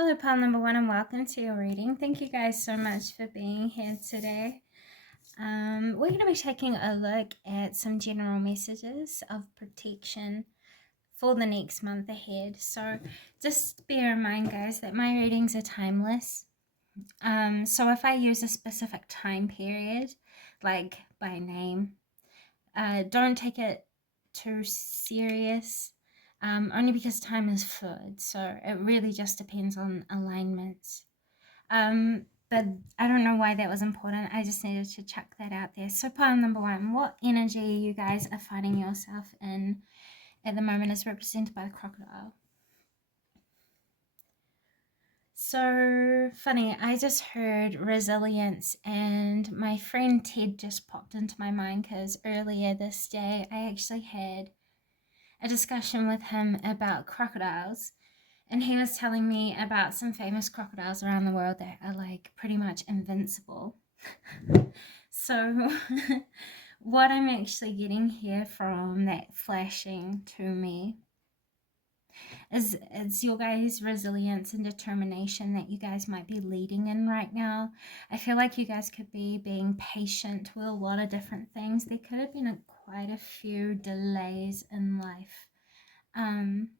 Hello, pile number one, and welcome to your reading. Thank you guys so much for being here today. We're going to be taking a look at some general messages of protection for the next month ahead. So just bear in mind, guys, that my readings are timeless. So if I use a specific time period, like by name, don't take it too serious. Only because time is fluid, so it really just depends on alignments. But I don't know why that was important. I just needed to chuck that out there. So pile number one, what energy you guys are finding yourself in at the moment is represented by the crocodile. So funny, I just heard resilience, and my friend Ted just popped into my mind because earlier this day I actually had a discussion with him about crocodiles, and he was telling me about some famous crocodiles around the world that are like pretty much invincible. So what I'm actually getting here from that flashing to me is it's your guys' resilience and determination that you guys might be leading in right now. I feel like you guys could be being patient with a lot of different things. There could have been quite a few delays in life. And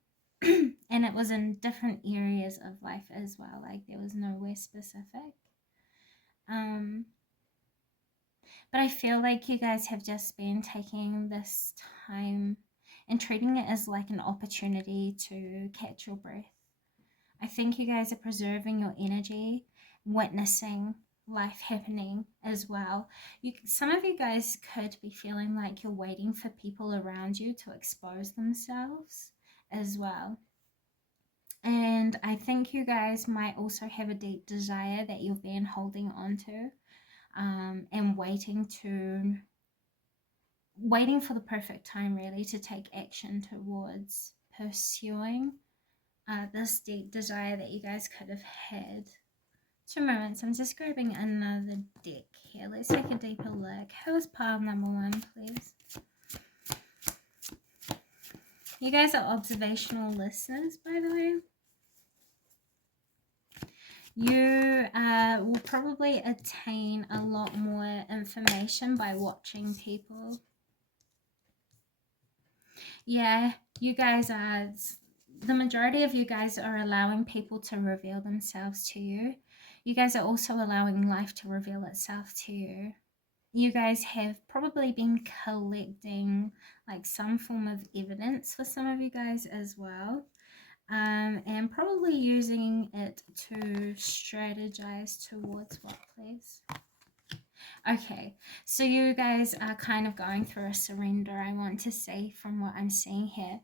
it was in different areas of life as well. Like there was nowhere specific. But I feel like you guys have just been taking this time and treating it as like an opportunity to catch your breath. I think you guys are preserving your energy, witnessing life happening as well. Some of you guys could be feeling like you're waiting for people around you to expose themselves as well. And I think you guys might also have a deep desire that you've been holding on to, and waiting for the perfect time really to take action towards pursuing this deep desire that you guys could have had. 2 moments, I'm just grabbing another deck here. Let's take a deeper look. Who is pile number one, please? You guys are observational listeners, by the way. You will probably attain a lot more information by watching people. Yeah, you guys are, the majority of you guys are allowing people to reveal themselves to you. You guys are also allowing life to reveal itself to you. You guys have probably been collecting like some form of evidence for some of you guys as well. And probably using it to strategize towards what, please? Okay, so you guys are kind of going through a surrender, I want to say, from what I'm seeing here,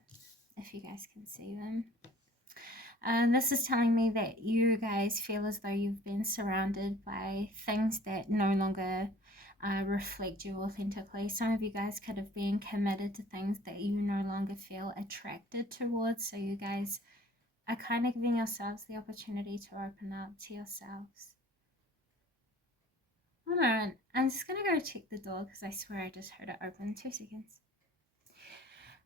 if you guys can see them. And this is telling me that you guys feel as though you've been surrounded by things that no longer reflect you authentically. Some of you guys could have been committed to things that you no longer feel attracted towards, so you guys are kind of giving yourselves the opportunity to open up to yourselves. Hold on, I'm just gonna go check the door because I swear I just heard it open. 2 seconds.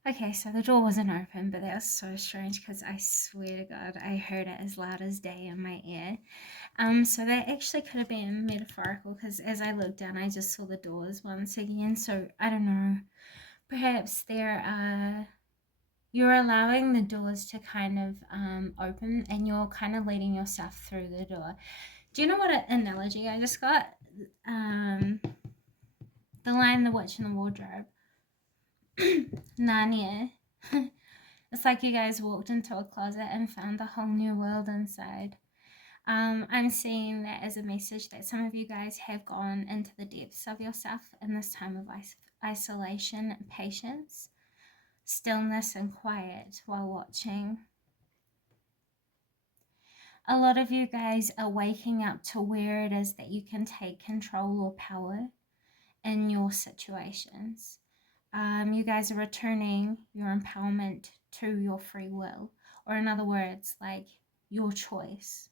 Okay, so the door wasn't open, but that was so strange because I swear to God I heard it as loud as day in my ear. So that actually could have been metaphorical because as I looked down I just saw the doors once again. So I don't know, perhaps you're allowing the doors to kind of open and you're kind of leading yourself through the door. Do you know what analogy I just got? The Lion, the Witch, and the Wardrobe. Narnia. It's like you guys walked into a closet and found a whole new world inside. I'm seeing that as a message that some of you guys have gone into the depths of yourself in this time of isolation and patience, stillness and quiet while watching. A lot of you guys are waking up to where it is that you can take control or power in your situations. You guys are returning your empowerment to your free will, or in other words, like your choice.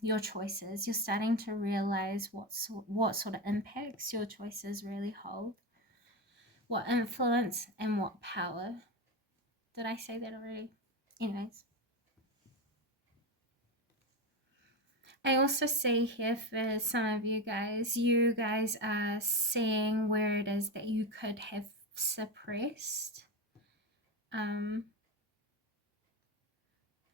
Your choices. You're starting to realize what sort of impacts your choices really hold, what influence and what power. Did I say that already? Anyways, I also see here for some of you guys are seeing where it is that you could have suppressed.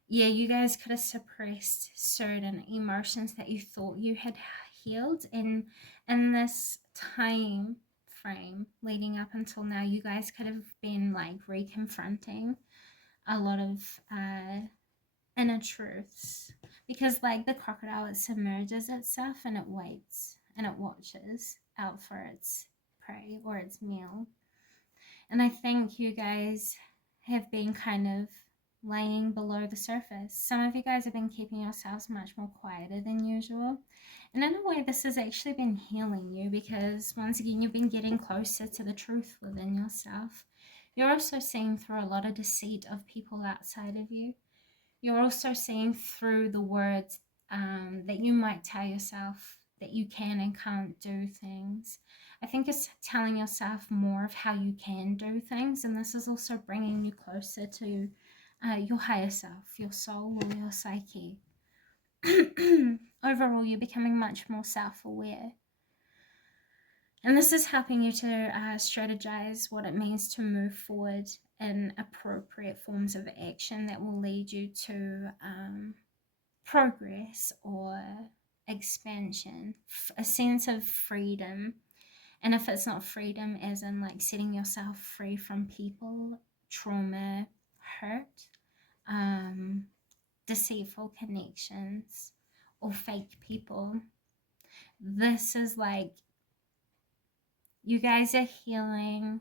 Yeah, you guys could have suppressed certain emotions that you thought you had healed, and in this time frame leading up until now, you guys could have been like reconfronting a lot of inner truths, because like the crocodile, it submerges itself and it waits and it watches out for its prey or its meal. And I think you guys have been kind of laying below the surface. Some of you guys have been keeping yourselves much more quieter than usual. And in a way, this has actually been healing you, because once again, you've been getting closer to the truth within yourself. You're also seeing through a lot of deceit of people outside of you. You're also seeing through the words that you might tell yourself that you can and can't do things. I think it's telling yourself more of how you can do things, and this is also bringing you closer to your higher self, your soul, or your psyche. Overall, you're becoming much more self aware. And this is helping you to strategize what it means to move forward in appropriate forms of action that will lead you to progress or expansion, a sense of freedom. And if it's not freedom, as in like setting yourself free from people, trauma, hurt, deceitful connections, or fake people, this is like you guys are healing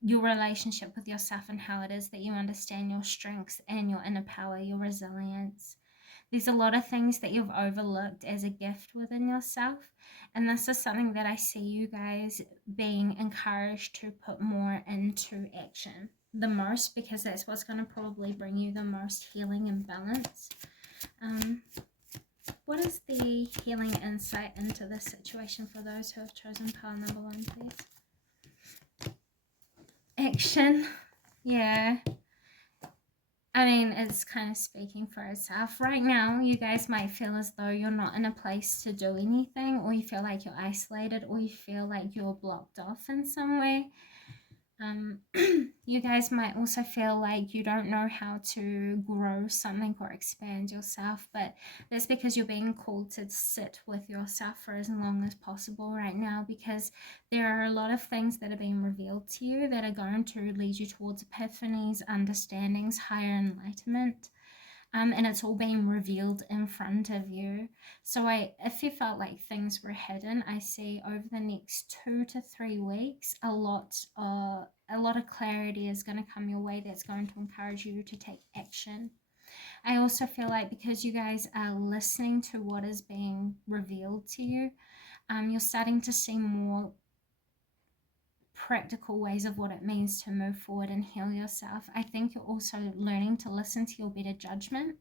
your relationship with yourself and how it is that you understand your strengths and your inner power, your resilience. There's a lot of things that you've overlooked as a gift within yourself. And this is something that I see you guys being encouraged to put more into action the most, because that's what's going to probably bring you the most healing and balance. What is the healing insight into this situation for those who have chosen pile number 1, please? Action. Yeah. I mean, it's kind of speaking for itself. Right now, you guys might feel as though you're not in a place to do anything, or you feel like you're isolated, or you feel like you're blocked off in some way. You guys might also feel like you don't know how to grow something or expand yourself, but that's because you're being called to sit with yourself for as long as possible right now, because there are a lot of things that are being revealed to you that are going to lead you towards epiphanies, understandings, higher enlightenment. And it's all being revealed in front of you. So if you felt like things were hidden, I see over the next 2 to 3 weeks, a lot of clarity is going to come your way that's going to encourage you to take action. I also feel like because you guys are listening to what is being revealed to you, you're starting to see more practical ways of what it means to move forward and heal yourself. I think you're also learning to listen to your better judgment,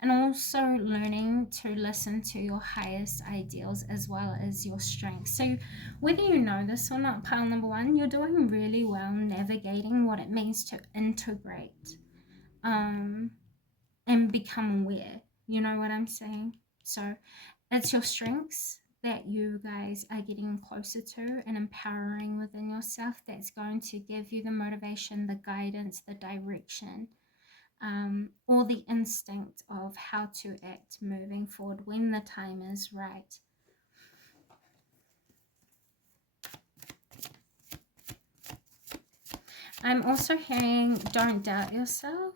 and also learning to listen to your highest ideals as well as your strengths. So whether you know this or not, pile number 1, you're doing really well navigating what it means to integrate and become aware. You know what I'm saying? So it's your strengths that you guys are getting closer to and empowering within yourself that's going to give you the motivation, the guidance, the direction, or the instinct of how to act moving forward when the time is right. I'm also hearing don't doubt yourself.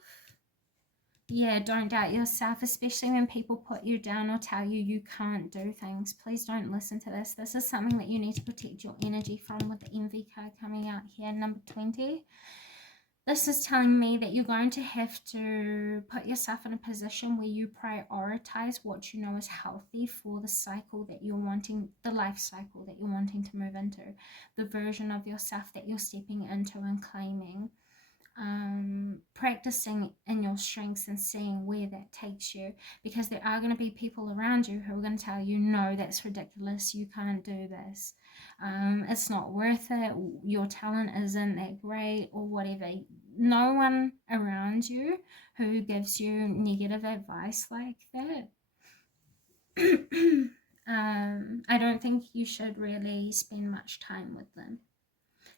Yeah, don't doubt yourself, especially when people put you down or tell you you can't do things. Please don't listen to this. This is something that you need to protect your energy from, with the envy card coming out here, number 20. This is telling me that you're going to have to put yourself in a position where you prioritize what you know is healthy for the cycle that you're wanting, the life cycle that you're wanting to move into, the version of yourself that you're stepping into and claiming. Practicing in your strengths and seeing where that takes you, because there are going to be people around you who are going to tell you, no, that's ridiculous, you can't do this, it's not worth it, your talent isn't that great, or whatever. no one around you who gives you negative advice like that. I don't think you should really spend much time with them,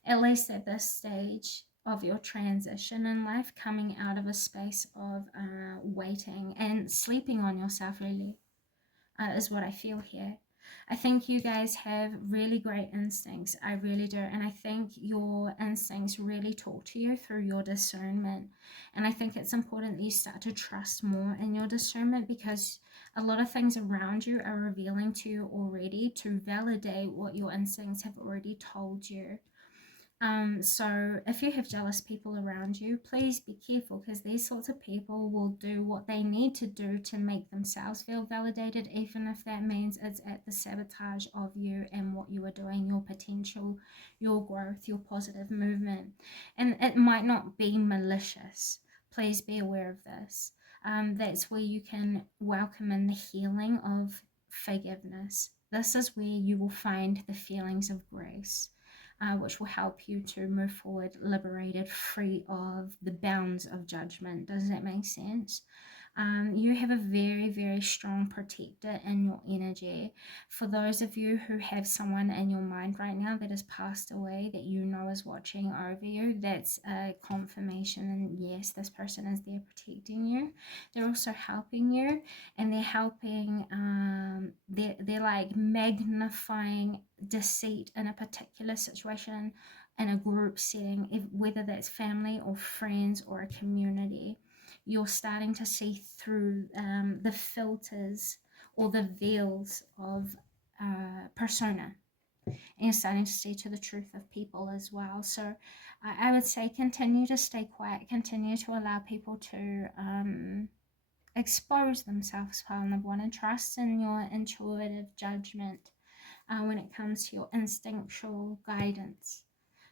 at least at this stage of your transition in life, coming out of a space of waiting and sleeping on yourself, really, is what I feel here. I think you guys have really great instincts. I really do. And I think your instincts really talk to you through your discernment. And I think it's important that you start to trust more in your discernment, because a lot of things around you are revealing to you already to validate what your instincts have already told you. So if you have jealous people around you, please be careful, because these sorts of people will do what they need to do to make themselves feel validated, even if that means it's at the sabotage of you and what you are doing, your potential, your growth, your positive movement. And it might not be malicious. Please be aware of this. That's where you can welcome in the healing of forgiveness. This is where you will find the feelings of grace, which will help you to move forward liberated, free of the bounds of judgment. Does that make sense? You have a very, very strong protector in your energy. For those of you who have someone in your mind right now that has passed away, that you know is watching over you, that's a confirmation. And yes, this person is there protecting you. They're also helping you, and they're helping, they're like magnifying deceit in a particular situation, in a group setting, whether that's family or friends or a community. You're starting to see through the filters or the veils of persona, and you're starting to see to the truth of people as well. So I would say continue to stay quiet, continue to allow people to expose themselves, pile number one, and trust in your intuitive judgment when it comes to your instinctual guidance,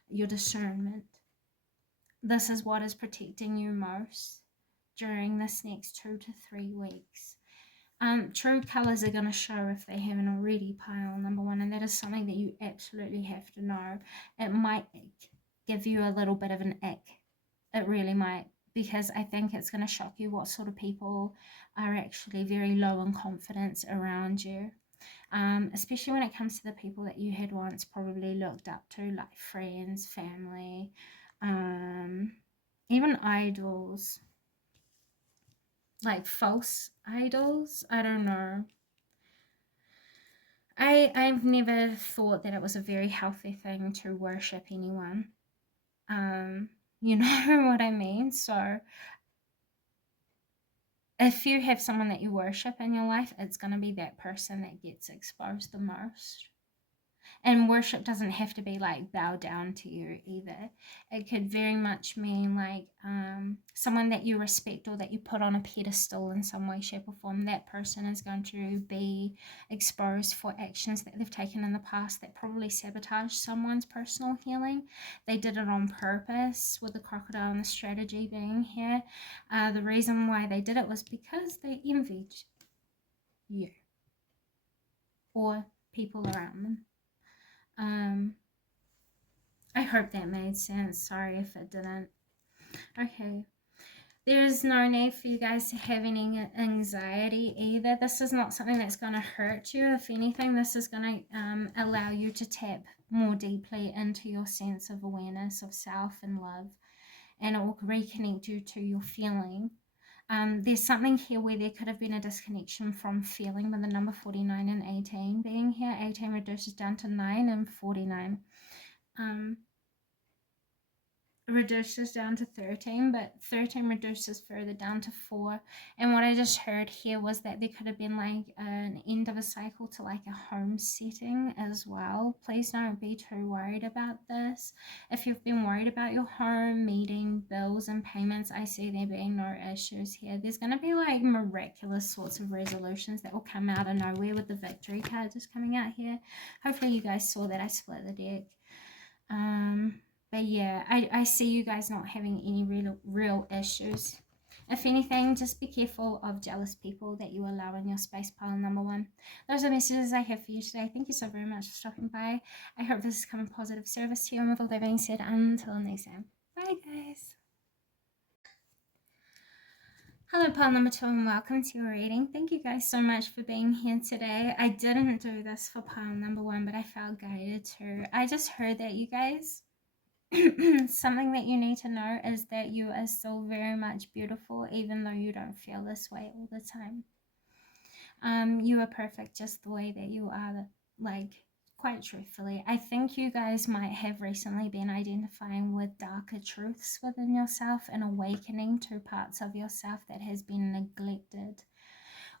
your discernment. This is what is protecting you most during this next 2 to 3 weeks. True colors are going to show if they haven't already, pile number one, and that is something that you absolutely have to know. It might give you a little bit of an ick. It really might, because I think it's going to shock you what sort of people are actually very low in confidence around you. Especially when it comes to the people that you had once probably looked up to, like friends, family, even idols, like false idols. I don't know. I've never thought that it was a very healthy thing to worship anyone. You know what I mean? So if you have someone that you worship in your life, it's going to be that person that gets exposed the most. And worship doesn't have to be like bow down to you either. It could very much mean like someone that you respect or that you put on a pedestal in some way, shape, or form. That person is going to be exposed for actions that they've taken in the past that probably sabotaged someone's personal healing. They did it on purpose, with the crocodile and the strategy being here. The reason why they did it was because they envied you or people around them. I hope that made sense. Sorry if it didn't. Okay. There is no need for you guys to have any anxiety either. This is not something that's going to hurt you. If anything, this is going to allow you to tap more deeply into your sense of awareness of self and love, and it will reconnect you to your feeling. There's something here where there could have been a disconnection from feeling, with the number 49 and 18 being here. 18 reduces down to 9 and 49. Reduces down to 13, but 13 reduces further down to 4. And what I just heard here was that there could have been like an end of a cycle to like a home setting as well. Please don't be too worried about this. If you've been worried about your home, meeting bills and payments, I see there being no issues here. There's going to be like miraculous sorts of resolutions that will come out of nowhere, with the victory card just coming out here. Hopefully you guys saw that I split the deck. But yeah, I see you guys not having any real issues. If anything, just be careful of jealous people that you allow in your space, pile number one. Those are the messages I have for you today. Thank you so very much for stopping by. I hope this has come in positive service to you. And with all that being said, until next time, bye guys. Hello, pile number 2, and welcome to your reading. Thank you guys so much for being here today. I didn't do this for pile number 1, but I felt guided to. I just heard that, you guys, something that you need to know is that you are still very much beautiful, even though you don't feel this way all the time. You are perfect just the way that you are, like, quite truthfully. I think you guys might have recently been identifying with darker truths within yourself and awakening to parts of yourself that has been neglected.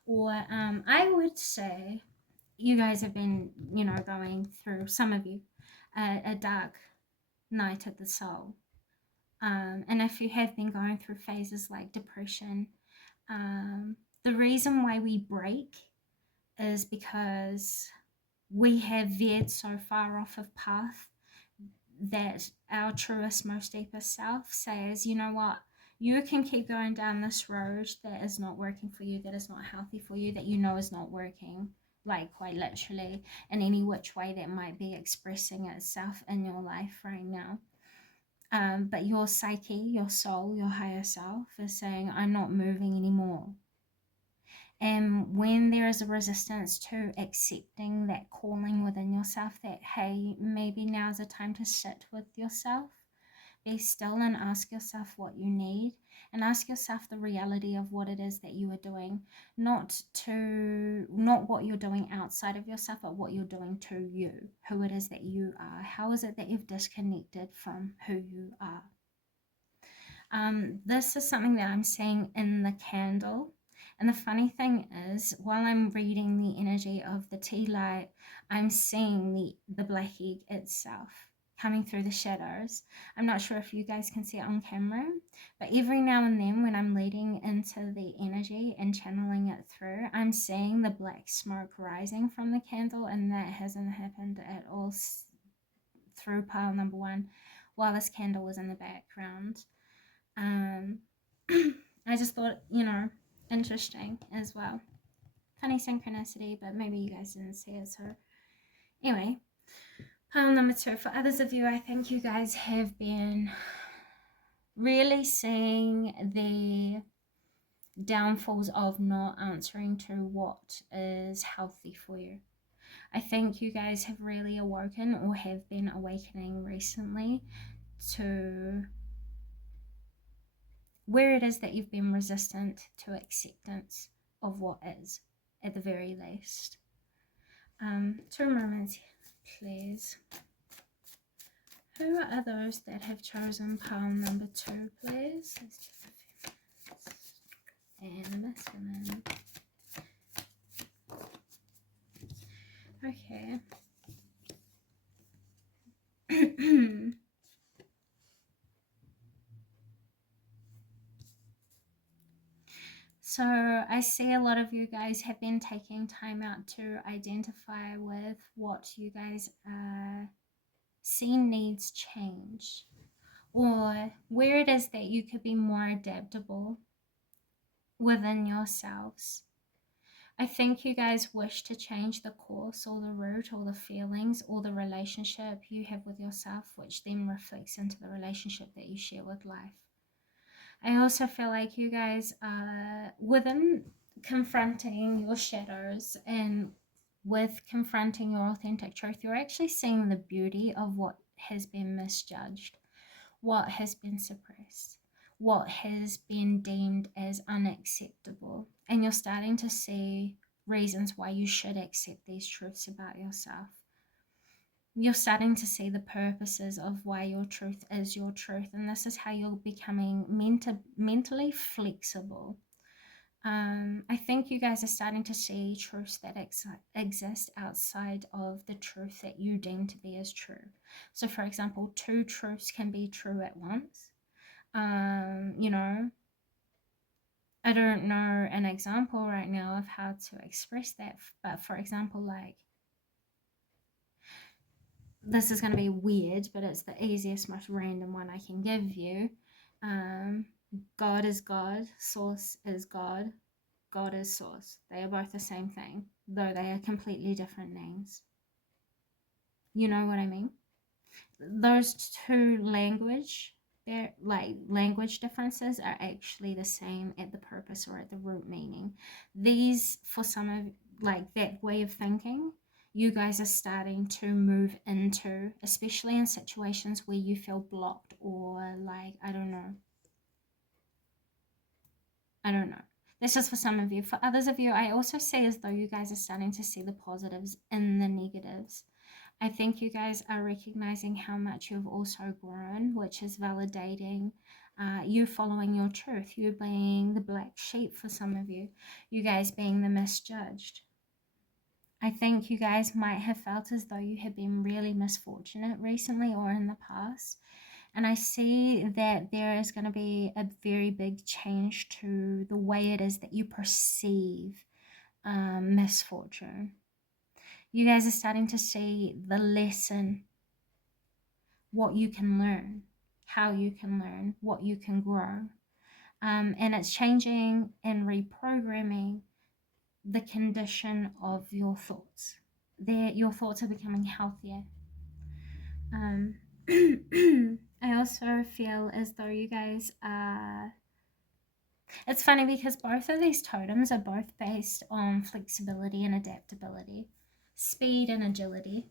Or I would say you guys have been, going through, some of you, a dark night of the soul. And if you have been going through phases like depression, the reason why we break is because we have veered so far off of path that our truest, most deepest self says, you know what, you can keep going down this road that is not working for you, that is not healthy for you, that you know is not working, like quite literally, in any which way that might be expressing itself in your life right now. But your psyche, your soul, your higher self is saying, I'm not moving anymore. And when there is a resistance to accepting that calling within yourself, that, hey, maybe now's the time to sit with yourself, be still and ask yourself what you need, and ask yourself the reality of what it is that you are doing, not what you're doing outside of yourself, but what you're doing to you, who it is that you are. How is it that you've disconnected from who you are? This is something that I'm seeing in the candle. And the funny thing is, while I'm reading the energy of the tea light, I'm seeing the black egg itself coming through the shadows. I'm not sure if you guys can see it on camera, but every now and then when I'm leading into the energy and channeling it through, I'm seeing the black smoke rising from the candle, and that hasn't happened at all through pile number 1 while this candle was in the background. I just thought, interesting as well. Funny synchronicity, but maybe you guys didn't see it. So anyway, pile number 2. For others of you, I think you guys have been really seeing the downfalls of not answering to what is healthy for you. I think you guys have really awoken, or have been awakening recently, to where it is that you've been resistant to acceptance of what is, at the very least. 2 moments, please. Who are those that have chosen pile number 2, please? And this one. Okay. So I see a lot of you guys have been taking time out to identify with what you guys see needs change, or where it is that you could be more adaptable within yourselves. I think you guys wish to change the course or the route or the feelings or the relationship you have with yourself, which then reflects into the relationship that you share with life. I also feel like you guys are within confronting your shadows and with confronting your authentic truth, you're actually seeing the beauty of what has been misjudged, what has been suppressed, what has been deemed as unacceptable. And you're starting to see reasons why you should accept these truths about yourself. You're starting to see the purposes of why your truth is your truth, and this is how you're becoming mentally flexible. I think you guys are starting to see truths that exist outside of the truth that you deem to be as true. So for example, 2 truths can be true at once. I don't know an example right now of how to express that, but for example, like, this is going to be weird, but it's the easiest, most random one I can give you. God is God, source is God, God is source. They are both the same thing, though they are completely different names. You know what I mean? Those 2 language They're like language differences are actually the same at the purpose or at the root meaning. These, for some of like that way of thinking, you guys are starting to move into, especially in situations where you feel blocked or like, I don't know. That's just for some of you. For others of you, I also see as though you guys are starting to see the positives in the negatives. I think you guys are recognizing how much you've also grown, which is validating you following your truth, you being the black sheep for some of you guys being the misjudged. I think you guys might have felt as though you have been really misfortunate recently or in the past. And I see that there is going to be a very big change to the way it is that you perceive misfortune. You guys are starting to see the lesson, what you can learn, how you can learn, what you can grow. And it's changing and reprogramming the condition of your thoughts. Your thoughts are becoming healthier. I also feel as though you guys are. It's funny because both of these totems are both based on flexibility and adaptability, speed and agility.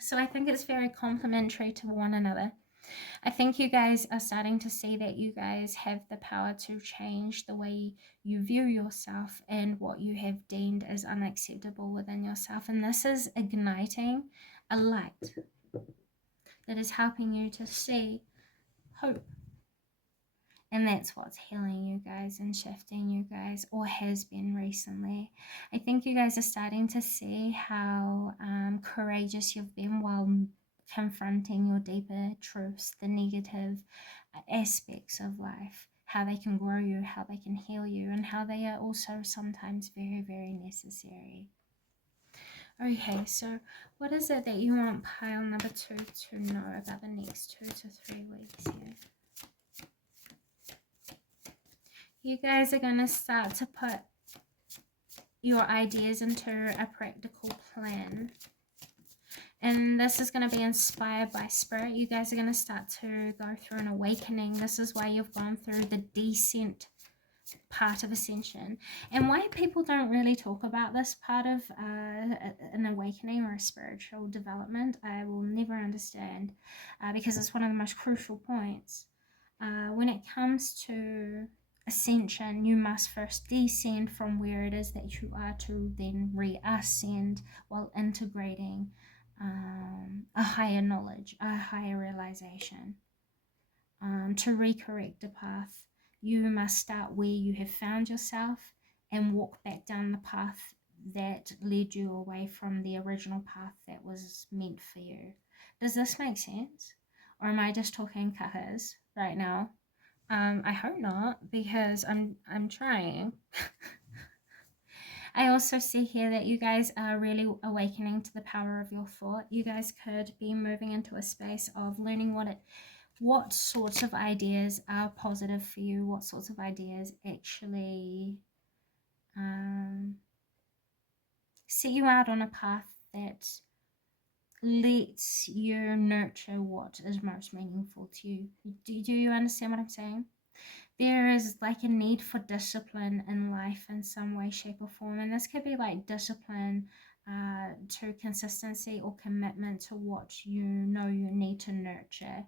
So I think it's very complementary to one another. I think you guys are starting to see that you guys have the power to change the way you view yourself and what you have deemed as unacceptable within yourself. And this is igniting a light that is helping you to see hope. And that's what's healing you guys and shifting you guys, or has been recently. I think you guys are starting to see how courageous you've been while confronting your deeper truths, the negative aspects of life, how they can grow you, how they can heal you, and how they are also sometimes very, very necessary. Okay, so what is it that you want pile number 2 to know about the next 2 to 3 weeks here? You guys are going to start to put your ideas into a practical plan. And this is going to be inspired by spirit. You guys are going to start to go through an awakening. This is why you've gone through the descent part of ascension, and why people don't really talk about this part of an awakening or a spiritual development, I will never understand, because it's one of the most crucial points. When it comes to ascension, you must first descend from where it is that you are to then reascend while integrating a higher knowledge, a higher realization. To recorrect a path, you must start where you have found yourself and walk back down the path that led you away from the original path that was meant for you. Does this make sense? Or am I just talking kahas right now? I hope not, because I'm trying. I also see here that you guys are really awakening to the power of your thought. You guys could be moving into a space of learning what sorts of ideas are positive for you, what sorts of ideas actually set you out on a path that lets you nurture what is most meaningful to you. Do you understand what I'm saying? There is like a need for discipline in life in some way, shape, or form, and this could be like discipline to consistency or commitment to what you know you need to nurture.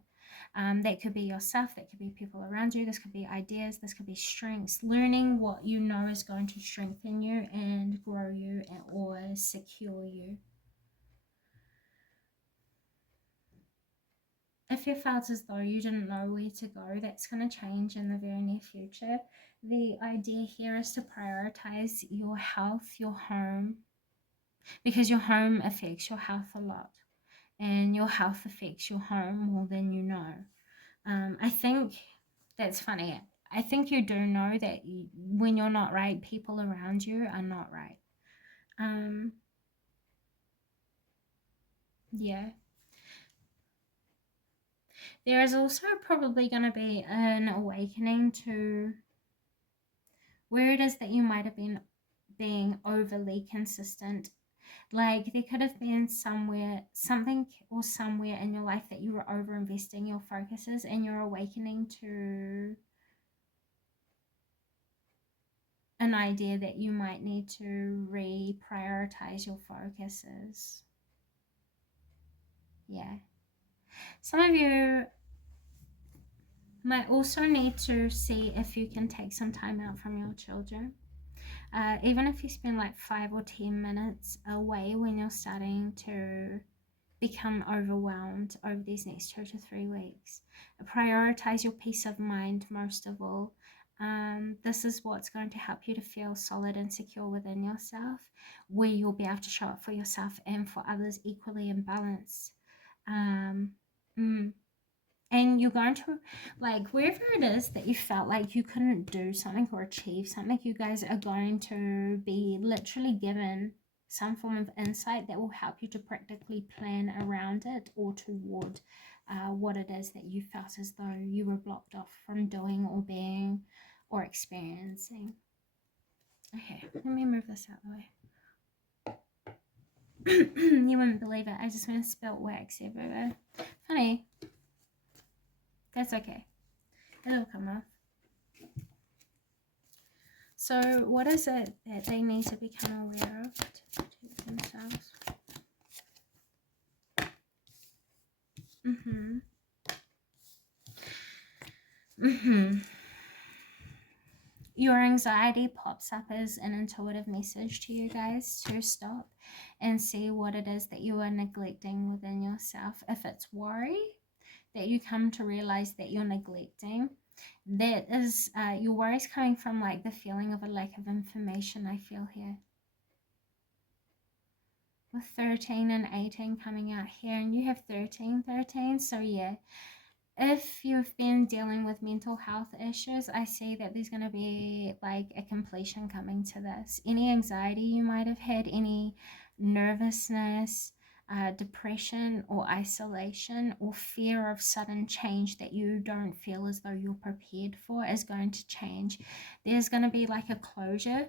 That could be yourself, that could be people around you, this could be ideas, this could be strengths. Learning what you know is going to strengthen you and grow you or secure you. If you felt as though you didn't know where to go, that's going to change in the very near future. The idea here is to prioritize your health, your home, because your home affects your health a lot, and your health affects your home more than you know. I think that's funny. I think you do know that when you're not right, people around you are not right. Yeah. There is also probably going to be an awakening to where it is that you might have been being overly consistent Like there could have been something or somewhere in your life that you were over investing your focuses, and you're awakening to an idea that you might need to reprioritize your focuses. Yeah. Some of you might also need to see if you can take some time out from your children. Even if you spend like 5 or 10 minutes away when you're starting to become overwhelmed over these next 2 to 3 weeks. Prioritize your peace of mind most of all. This is what's going to help you to feel solid and secure within yourself, where you'll be able to show up for yourself and for others equally in balance. And you're going to, like, wherever it is that you felt like you couldn't do something or achieve something, you guys are going to be literally given some form of insight that will help you to practically plan around it or toward what it is that you felt as though you were blocked off from doing or being or experiencing. Okay, let me move this out of the way. You wouldn't believe it, I just went and spilt wax everywhere. Funny. That's okay. It'll come off. So what is it that they need to become aware of to protect themselves? Your anxiety pops up as an intuitive message to you guys to stop and see what it is that you are neglecting within yourself. If it's worry that you come to realize that you're neglecting, that is your worries coming from like the feeling of a lack of information. I feel here with 13 and 18 coming out here, and you have 13, so yeah, if you've been dealing with mental health issues, I see that there's going to be like a completion coming to this. Any anxiety you might have had, any nervousness, depression or isolation or fear of sudden change that you don't feel as though you're prepared for is going to change. There's going to be like a closure,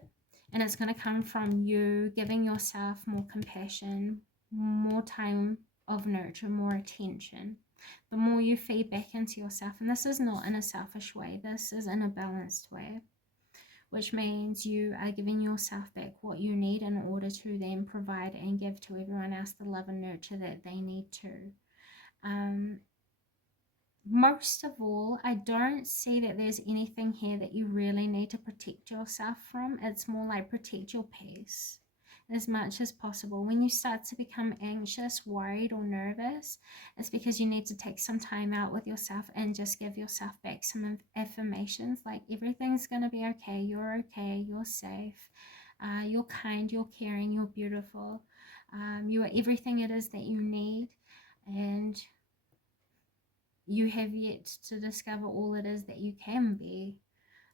and it's going to come from you giving yourself more compassion, more time of nurture, more attention. The more you feed back into yourself, and this is not in a selfish way, this is in a balanced way, which means you are giving yourself back what you need in order to then provide and give to everyone else the love and nurture that they need to. Most of all, I don't see that there's anything here that you really need to protect yourself from. It's more like protect your peace as much as possible. When you start to become anxious, worried, or nervous, it's because you need to take some time out with yourself and just give yourself back some affirmations like everything's going to be okay, you're safe, you're kind, you're caring, you're beautiful, you are everything it is that you need, and you have yet to discover all it is that you can be.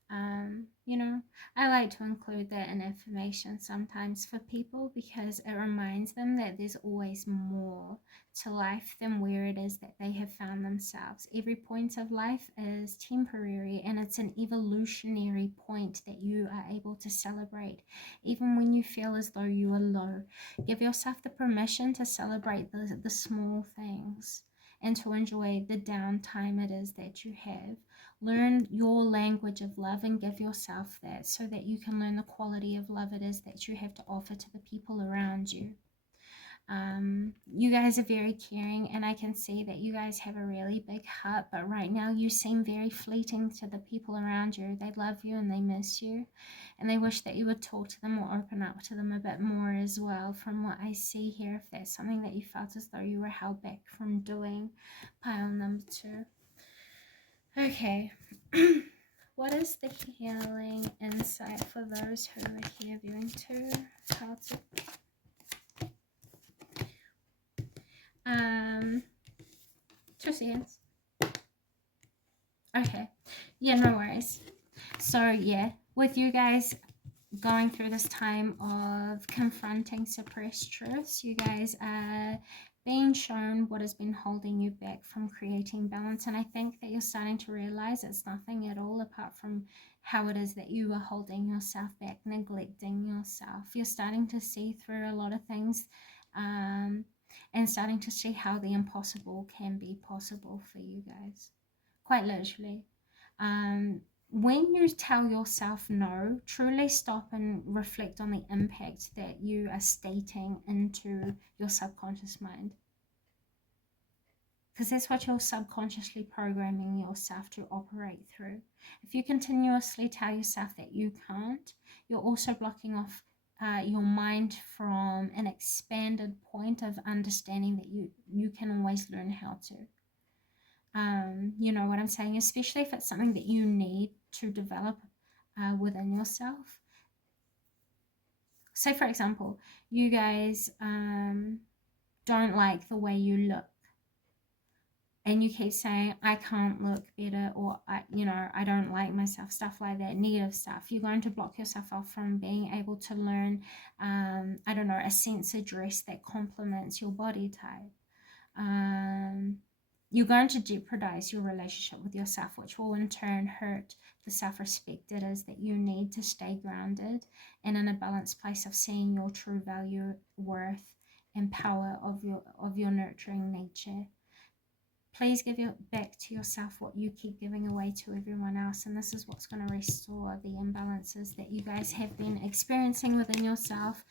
I like to include that in affirmation sometimes for people because it reminds them that there's always more to life than where it is that they have found themselves. Every point of life is temporary, and it's an evolutionary point that you are able to celebrate even when you feel as though you are low. Give yourself the permission to celebrate the small things and to enjoy the downtime it is that you have. Learn your language of love and give yourself that so that you can learn the quality of love it is that you have to offer to the people around you. You guys are very caring, and I can see that you guys have a really big heart, but right now you seem very fleeting to the people around you. They love you and they miss you, and they wish that you would talk to them or open up to them a bit more as well. From what I see here, if there's something that you felt as though you were held back from doing, pile number 2. Okay. What is the healing insight for those who are here viewing 2 cards? Just hands. Okay. Yeah, no worries. So yeah, with you guys going through this time of confronting suppressed truths, you guys are being shown what has been holding you back from creating balance, and I think that you're starting to realize it's nothing at all apart from how it is that you are holding yourself back, neglecting yourself. You're starting to see through a lot of things, and starting to see how the impossible can be possible for you guys, quite literally. When you tell yourself no, truly stop and reflect on the impact that you are stating into your subconscious mind, because that's what you're subconsciously programming yourself to operate through. If you continuously tell yourself that you can't, you're also blocking off your mind from an expanded point of understanding that you can always learn how to. You know what I'm saying? Especially if it's something that you need to develop within yourself. So, for example, you guys don't like the way you look, and you keep saying, I can't look better, or I don't like myself, stuff like that, negative stuff. You're going to block yourself off from being able to learn, a sensory dress that complements your body type. You're going to jeopardize your relationship with yourself, which will in turn hurt the self-respect it is that you need to stay grounded and in a balanced place of seeing your true value, worth, and power of your nurturing nature. Please give back to yourself what you keep giving away to everyone else, and this is what's going to restore the imbalances that you guys have been experiencing within yourself,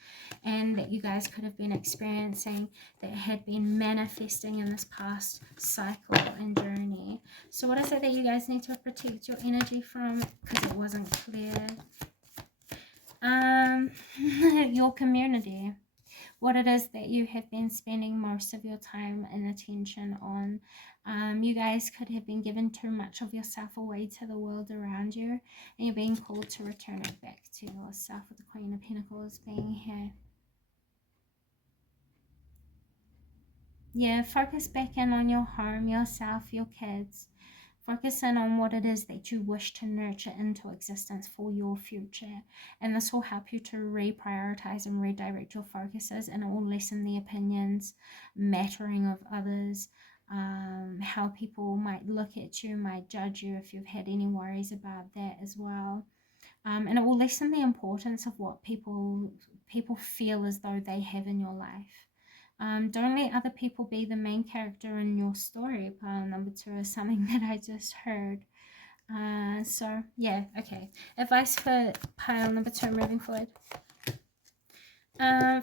and that you guys could have been experiencing, that had been manifesting in this past cycle and journey. So what is it that you guys need to protect your energy from, because it wasn't clear? Your community. What it is that you have been spending most of your time and attention on. You guys could have been given too much of yourself away to the world around you, and you're being called to return it back to yourself, with the Queen of Pentacles being here. Yeah, focus back in on your home, yourself, your kids. Focus in on what it is that you wish to nurture into existence for your future. And this will help you to reprioritize and redirect your focuses, and it will lessen the opinions, mattering of others, how people might look at you, might judge you, if you've had any worries about that as well. And it will lessen the importance of what people feel as though they have in your life. Don't let other people be the main character in your story. Pile number 2 is something that I just heard. So, yeah, okay. Advice for pile number 2 moving forward.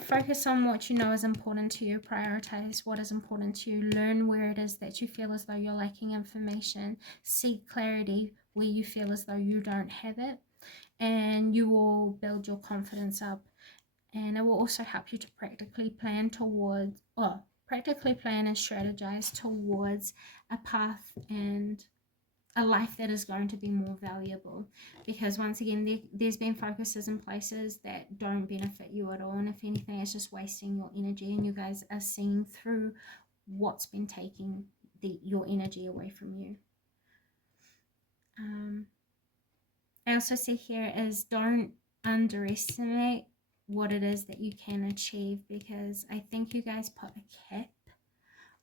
Focus on what you know is important to you. Prioritize what is important to you. Learn where it is that you feel as though you're lacking information. Seek clarity where you feel as though you don't have it. And you will build your confidence up. And it will also help you to practically plan and strategize towards a path and a life that is going to be more valuable. Because once again, there's been focuses in places that don't benefit you at all, and if anything, it's just wasting your energy, and you guys are seeing through what's been taking your energy away from you. I also see here is, don't underestimate what it is that you can achieve, because I think you guys put a cap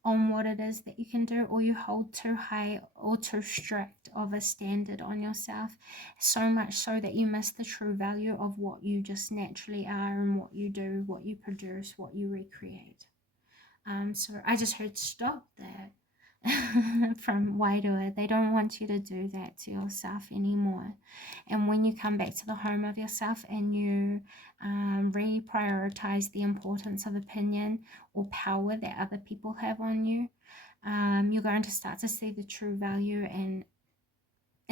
on what it is that you can do, or you hold too high or too strict of a standard on yourself, so much so that you miss the true value of what you just naturally are, and what you do, what you produce, what you recreate. So I just heard stop that. From why do it? They don't want you to do that to yourself anymore. And when you come back to the home of yourself and you reprioritize the importance of opinion or power that other people have on you, you're going to start to see the true value and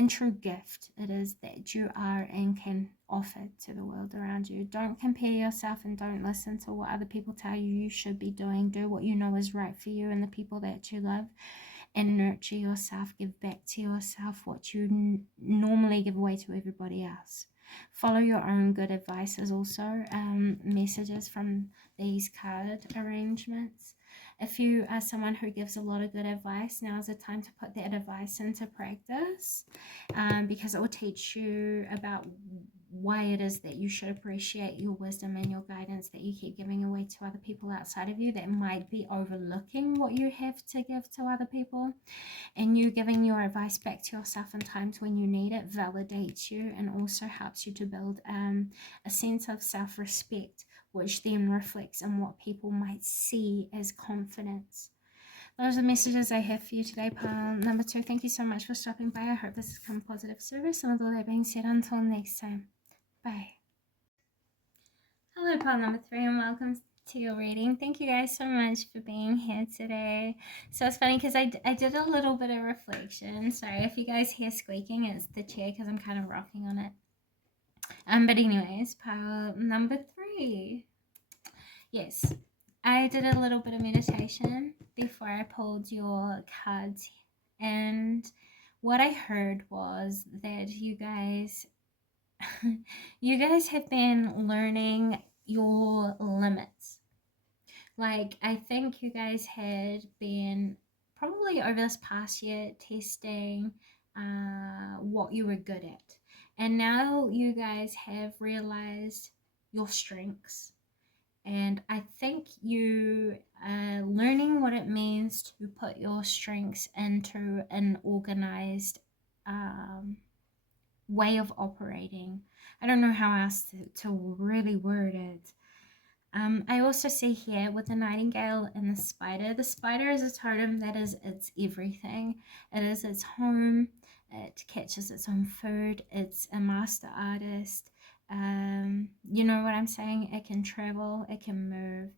true gift it is that you are and can offer to the world around you. Don't compare yourself, and don't listen to what other people tell you should be doing. Do what you know is right for you and the people that you love, and nurture yourself. Give back to yourself what you normally give away to everybody else. Follow your own good advices also. Messages from these card arrangements. If you are someone who gives a lot of good advice, now is the time to put that advice into practice, because it will teach you about why it is that you should appreciate your wisdom and your guidance that you keep giving away to other people outside of you that might be overlooking what you have to give to other people. And you giving your advice back to yourself in times when you need it validates you and also helps you to build a sense of self-respect, which then reflects in what people might see as confidence. Those are the messages I have for you today, pile number 2. Thank you so much for stopping by. I hope this has come positive service. And with all that being said, until next time, bye. Hello, pile number 3, and welcome to your reading. Thank you guys so much for being here today. So it's funny because I did a little bit of reflection. Sorry if you guys hear squeaking, it's the chair because I'm kind of rocking on it. But anyways, pile number 3. Yes, I did a little bit of meditation before I pulled your cards, and what I heard was that you guys have been learning your limits. Like, I think you guys had been probably over this past year testing what you were good at, and now you guys have realized your strengths. And I think you are learning what it means to put your strengths into an organized way of operating. I don't know how else to really word it. I also see here with the nightingale and the spider. The spider is a totem that is its everything. It is its home. It catches its own food. It's a master artist. You know what I'm saying? It can travel. It can move.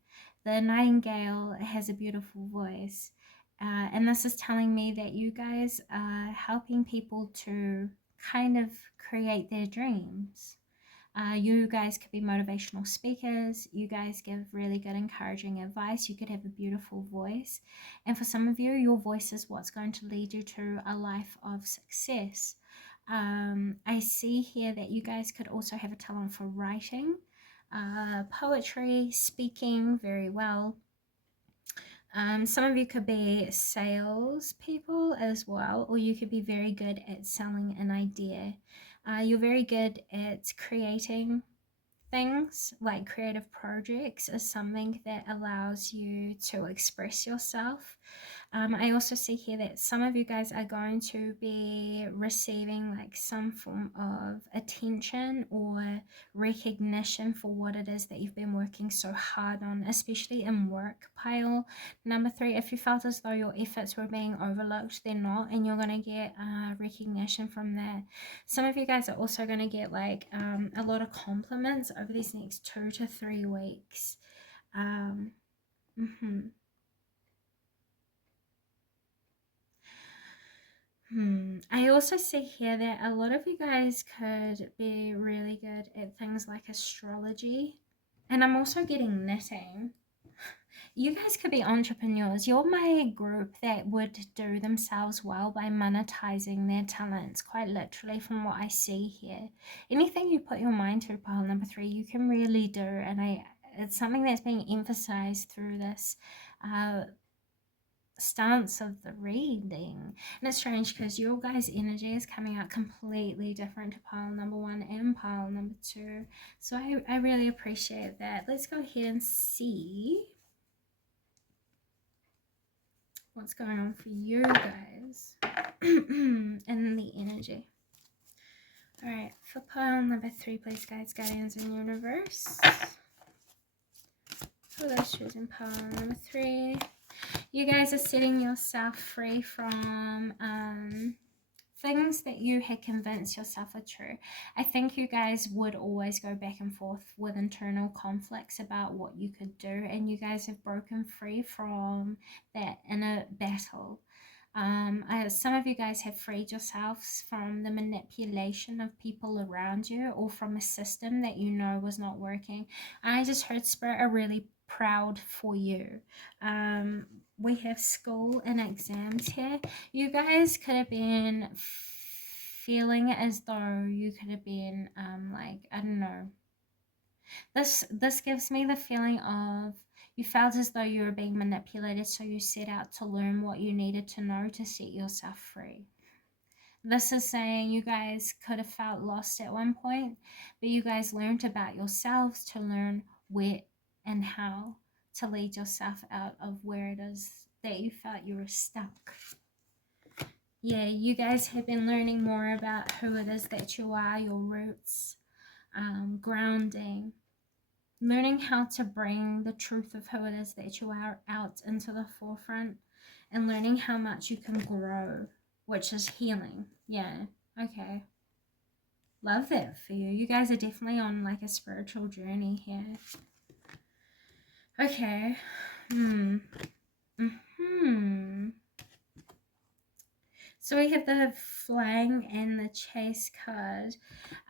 The nightingale has a beautiful voice. And this is telling me that you guys are helping people to kind of create their dreams. You guys could be motivational speakers. You guys give really good, encouraging advice. You could have a beautiful voice. And for some of you, your voice is what's going to lead you to a life of success. I see here that you guys could also have a talent for writing, poetry, speaking very well. Some of you could be sales people as well, or you could be very good at selling an idea. You're very good at creating things, like creative projects is something that allows you to express yourself. I also see here that some of you guys are going to be receiving like some form of attention or recognition for what it is that you've been working so hard on, especially in work. Pile number 3, if you felt as though your efforts were being overlooked, they're not, and you're going to get recognition from that. Some of you guys are also going to get like a lot of compliments over these next 2 to 3 weeks. I also see here that a lot of you guys could be really good at things like astrology, and I'm also getting knitting. You guys could be entrepreneurs. You're my group that would do themselves well by monetizing their talents, quite literally, from what I see here. Anything you put your mind to, pile number 3, you can really do, and it's something that's being emphasized through this stance of the reading. And it's strange because your guys' energy is coming out completely different to pile number 1 and pile number 2. So I really appreciate that. Let's go ahead and see what's going on for you guys and the energy. All right, for pile number 3, please, guides, guardians, and universe. For those choosing pile number 3, you guys are setting yourself free from things that you had convinced yourself are true. I think you guys would always go back and forth with internal conflicts about what you could do, and you guys have broken free from that inner battle. Some of you guys have freed yourselves from the manipulation of people around you, or from a system that you know was not working. I just heard Spirit are really proud for you. We have school and exams here. You guys could have been feeling as though you could have been like, I don't know, this gives me the feeling of you felt as though you were being manipulated, so you set out to learn what you needed to know to set yourself free. This is saying you guys could have felt lost at one point, but you guys learned about yourselves to learn where and how to lead yourself out of where it is that you felt you were stuck. Yeah, you guys have been learning more about who it is that you are, your roots, grounding, learning how to bring the truth of who it is that you are out into the forefront, and learning how much you can grow, which is healing. Yeah, okay. Love that for you. You guys are definitely on like a spiritual journey here. Okay. So we have the flying and the chase card.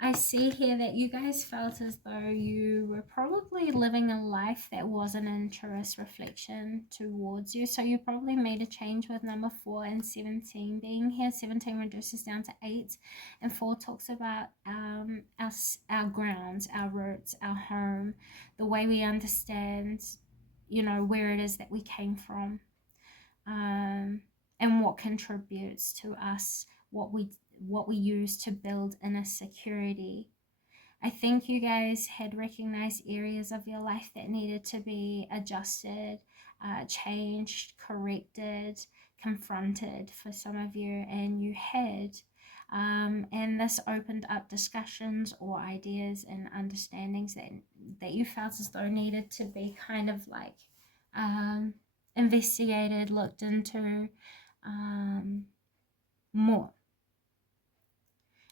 I see here that you guys felt as though you were probably living a life that wasn't in truest reflection towards you. So you probably made a change with number 4 and 17 being here. 17 reduces down to 8, and 4 talks about our grounds, our roots, our home, the way we understand, where it is that we came from. And what contributes to us, what we use to build inner security. I think you guys had recognized areas of your life that needed to be adjusted, changed, corrected, confronted for some of you, and you had. And this opened up discussions or ideas and understandings that you felt as though needed to be kind of like investigated, looked into more.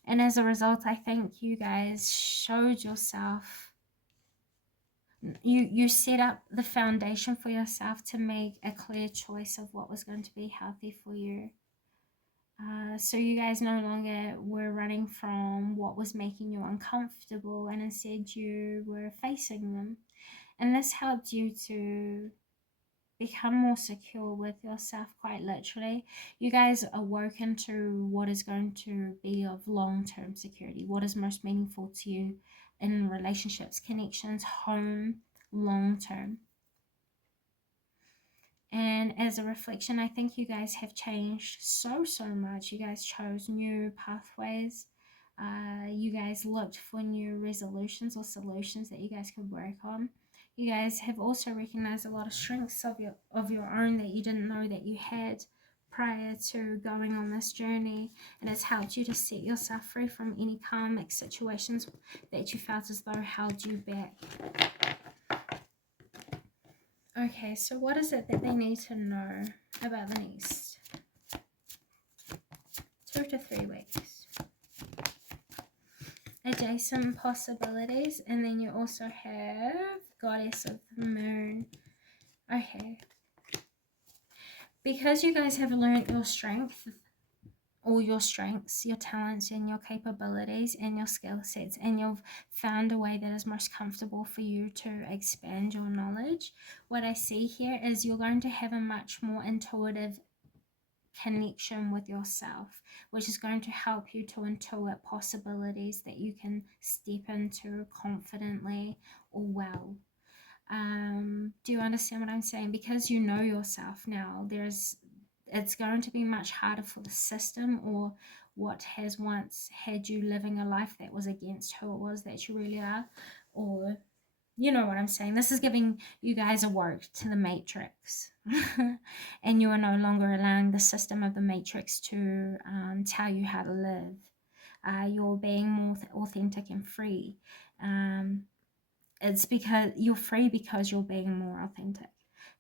And as a result, I think you guys showed yourself, you set up the foundation for yourself to make a clear choice of what was going to be healthy for you. So you guys no longer were running from what was making you uncomfortable, and instead you were facing them. And this helped you to become more secure with yourself, quite literally. You guys awoke into what is going to be of long-term security, what is most meaningful to you in relationships, connections, home, long-term. And as a reflection, I think you guys have changed so much. You guys chose new pathways. You guys looked for new resolutions or solutions that you guys could work on. You guys have also recognized a lot of strengths of your own that you didn't know that you had prior to going on this journey, and it's helped you to set yourself free from any karmic situations that you felt as though held you back. Okay, so what is it that they need to know about the next 2 to 3 weeks? Adjacent possibilities, and then you also have Goddess of the Moon. Okay. Because you guys have learned your strength, all your strengths, your talents, and your capabilities, and your skill sets, and you've found a way that is most comfortable for you to expand your knowledge, what I see here is you're going to have a much more intuitive connection with yourself, which is going to help you to intuit possibilities that you can step into confidently or well. Do you understand what I'm saying? Because you know yourself now, it's going to be much harder for the system or what has once had you living a life that was against who it was that you really are, or you know what I'm saying. This is giving you guys a work to the matrix. And you are no longer allowing the system of the matrix to tell you how to live. You're being more authentic and free. It's because you're free because you're being more authentic.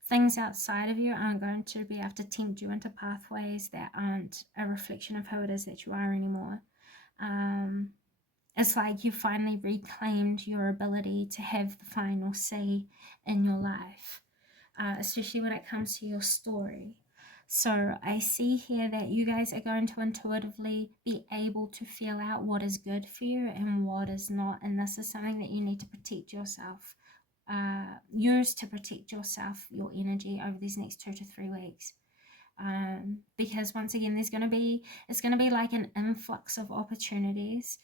Things outside of you aren't going to be able to tempt you into pathways that aren't a reflection of who it is that you are anymore. It's like you finally reclaimed your ability to have the final say in your life, especially when it comes to your story. So I see here that you guys are going to intuitively be able to feel out what is good for you and what is not. And this is something that you need to protect yourself, use to protect yourself, your energy over these next 2 to 3 weeks. Because once again, it's going to be like an influx of opportunities,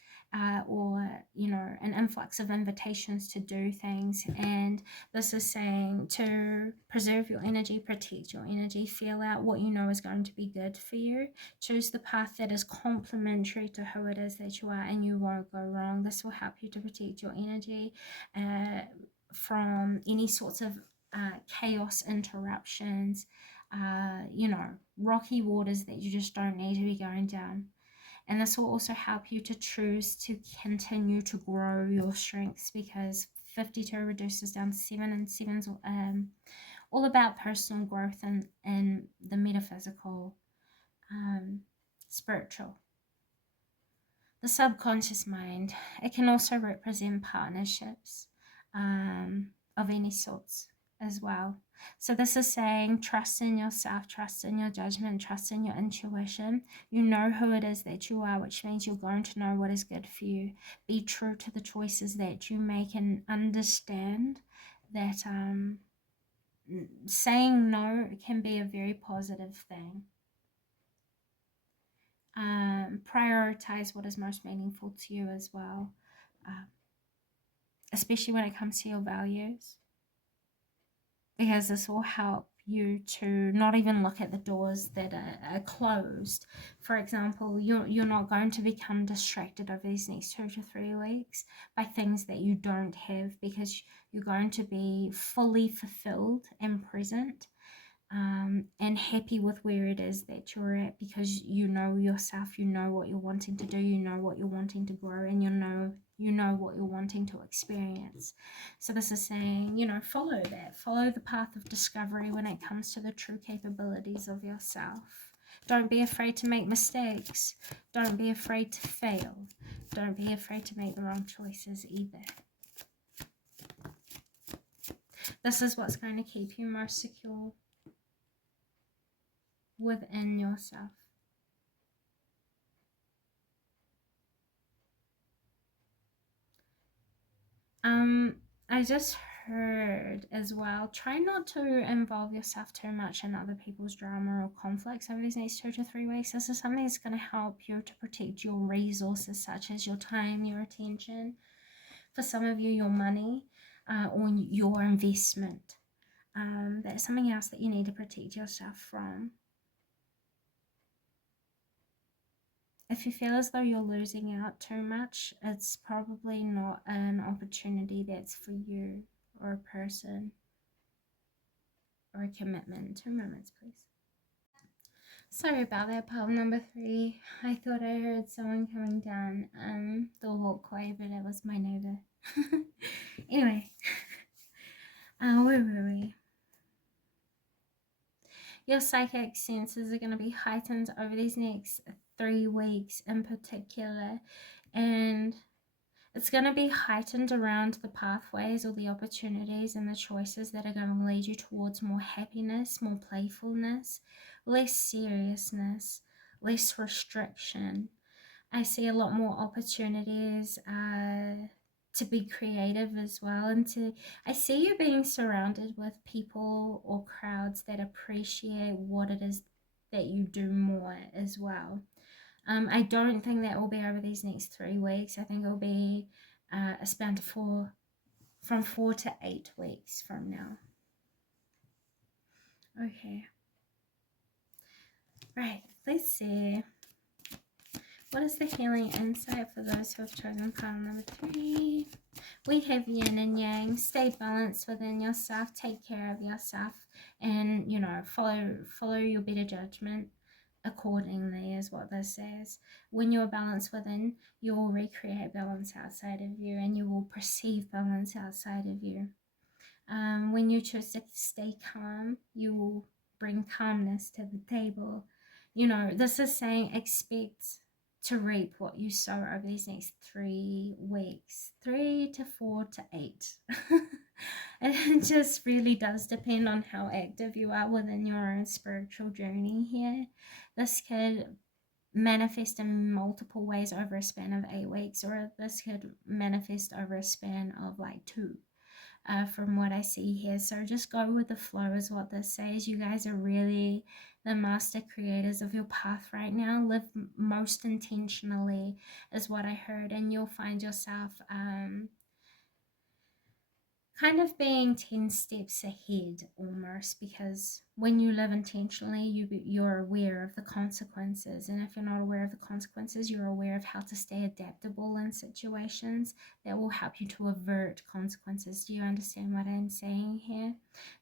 or an influx of invitations to do things. And this is saying to preserve your energy, protect your energy, feel out what you know is going to be good for you, choose the path that is complementary to who it is that you are, and you won't go wrong. This will help you to protect your energy from any sorts of chaos interruptions, rocky waters that you just don't need to be going down. And this will also help you to choose to continue to grow your strengths, because 52 reduces down to 7, and 7's all about personal growth and the metaphysical, spiritual. The subconscious mind, it can also represent partnerships of any sorts as well. So this is saying trust in yourself, trust in your judgment, trust in your intuition. You know who it is that you are, which means you're going to know what is good for you. Be true to the choices that you make, and understand that saying no can be a very positive thing. Prioritize what is most meaningful to you as well, especially when it comes to your values, because this will help you to not even look at the doors that are closed. For example, you're not going to become distracted over these next 2 to 3 weeks by things that you don't have, because you're going to be fully fulfilled and present, and happy with where it is that you're at, because you know yourself, you know what you're wanting to do, you know what you're wanting to grow, and you know what you're wanting to experience. So this is saying, follow that, follow the path of discovery when it comes to the true capabilities of yourself. Don't be afraid to make mistakes. Don't be afraid to fail. Don't be afraid to make the wrong choices either. This is what's going to keep you most secure within yourself. I just heard as well, try not to involve yourself too much in other people's drama or conflicts over these next 2 to 3 weeks. This is something that's going to help you to protect your resources, such as your time, your attention, for some of you, your money, or your investment. That's something else that you need to protect yourself from. If you feel as though you're losing out too much, it's probably not an opportunity that's for you, or a person, or a commitment. 2 moments, please. Sorry about that, pile number 3. I thought I heard someone coming down the walkway, but it was my neighbor. Anyway, where were we? Your psychic senses are going to be heightened over these next 3 weeks in particular, and it's going to be heightened around the pathways, or the opportunities and the choices that are going to lead you towards more happiness, more playfulness, less seriousness, less restriction. I see a lot more opportunities to be creative as well, and I see you being surrounded with people or crowds that appreciate what it is that you do more as well. I don't think that will be over these next 3 weeks. I think it will be a span from 4 to 8 weeks from now. Okay. Right, let's see. What is the healing insight for those who have chosen pile number 3? We have yin and yang. Stay balanced within yourself. Take care of yourself, and follow your better judgment accordingly, is what this says. When you're balanced within, you will recreate balance outside of you, and you will perceive balance outside of you. When you choose to stay calm, you will bring calmness to the table. This is saying expect to reap what you sow over these next 3 weeks, 3 to 4 to 8. It just really does depend on how active you are within your own spiritual journey here. This could manifest in multiple ways over a span of 8 weeks, or this could manifest over a span of like 2. from what I see here. So just go with the flow is what this says. You guys are really the master creators of your path right now. Live most intentionally is what I heard, and you'll find yourself kind of being 10 steps ahead almost, because when you live intentionally, you're aware of the consequences, and if you're not aware of the consequences, you're aware of how to stay adaptable in situations that will help you to avert consequences. Do you understand what I'm saying here?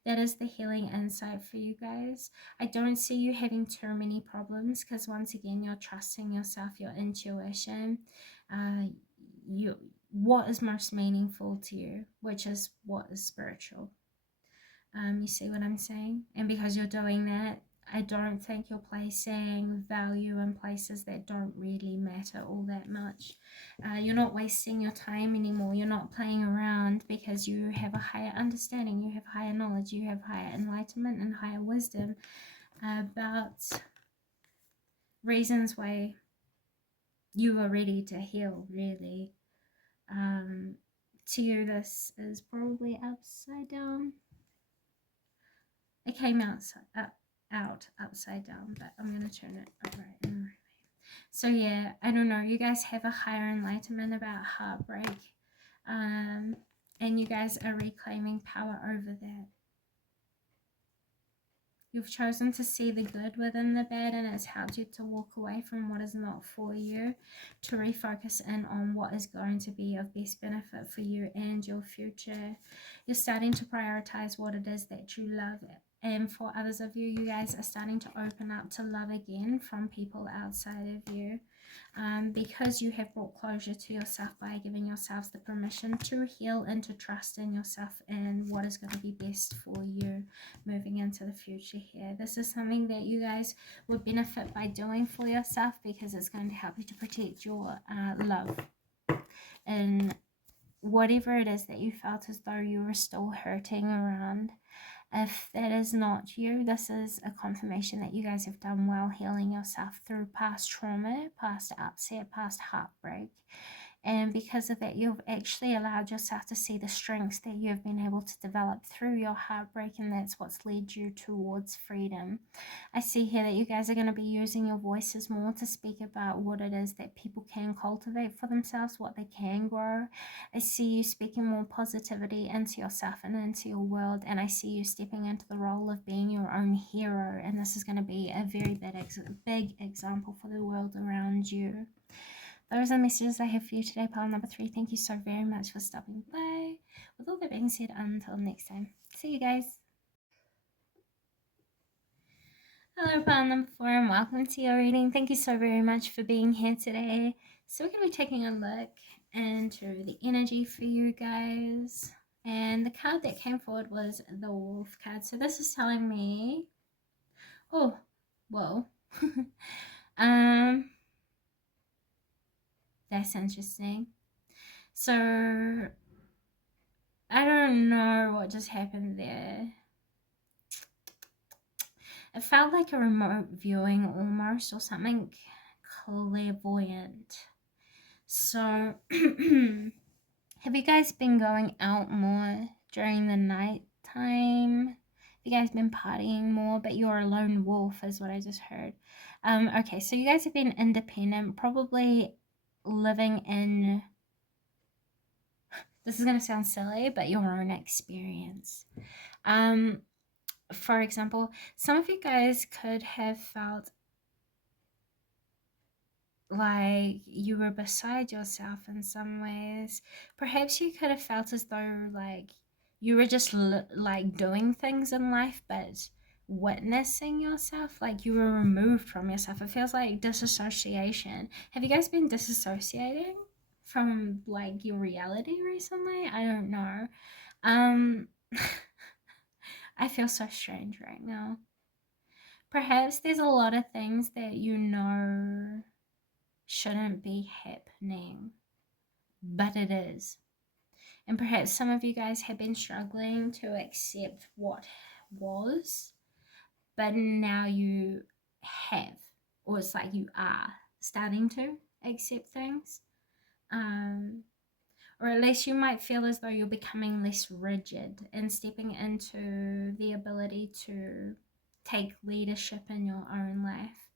That is the healing insight for you guys. I don't see you having too many problems, because once again, you're trusting yourself, your intuition. You What is most meaningful to you, which is what is spiritual. You see what I'm saying? And because you're doing that, I don't think you're placing value in places that don't really matter all that much. You're not wasting your time anymore. You're not playing around, because you have a higher understanding, you have higher knowledge, you have higher enlightenment and higher wisdom about reasons why you are ready to heal, really. To you, this is probably upside down. It came out upside down, but I'm going to turn it over. So yeah, I don't know. You guys have a higher enlightenment about heartbreak. And you guys are reclaiming power over that. You've chosen to see the good within the bad, and it's helped you to walk away from what is not for you, to refocus in on what is going to be of best benefit for you and your future. You're starting to prioritize what it is that you love. And for others of you, you guys are starting to open up to love again from people outside of you. Because you have brought closure to yourself by giving yourselves the permission to heal and to trust in yourself and what is going to be best for you moving into the future here. This is something that you guys would benefit by doing for yourself, because it's going to help you to protect your love and whatever it is that you felt as though you were still hurting around. If that is not you, this is a confirmation that you guys have done well healing yourself through past trauma, past upset, past heartbreak. And because of that, you've actually allowed yourself to see the strengths that you've been able to develop through your heartbreak, and that's what's led you towards freedom. I see here that you guys are going to be using your voices more to speak about what it is that people can cultivate for themselves, what they can grow. I see you speaking more positivity into yourself and into your world, and I see you stepping into the role of being your own hero, and this is going to be a very big example for the world around you. Those are the messages I have for you today, pile number 3. Thank you so very much for stopping by. With all that being said, until next time, see you guys. Hello, pile number 4, and welcome to your reading. Thank you so very much for being here today. So we're going to be taking a look into the energy for you guys. And the card that came forward was the Wolf card. So this is telling me, oh, whoa. That's interesting. So I don't know what just happened there. It felt like a remote viewing almost, or something clairvoyant. So have you guys been going out more during the night time? Have you guys been partying more? But you're a lone wolf is what I just heard. Okay, so you guys have been independent, probably living in, this is going to sound silly, but your own experience. For example, some of you guys could have felt like you were beside yourself in some ways. Perhaps you could have felt as though like you were just like doing things in life, but witnessing yourself, like you were removed from yourself. It feels like disassociation. Have you guys been disassociating from like your reality recently? I don't know. I feel so strange right now. Perhaps there's a lot of things that you know shouldn't be happening, but it is. And perhaps some of you guys have been struggling to accept what was, but now you have, or it's like you are starting to accept things. or at least you might feel as though you're becoming less rigid and stepping into the ability to take leadership in your own life.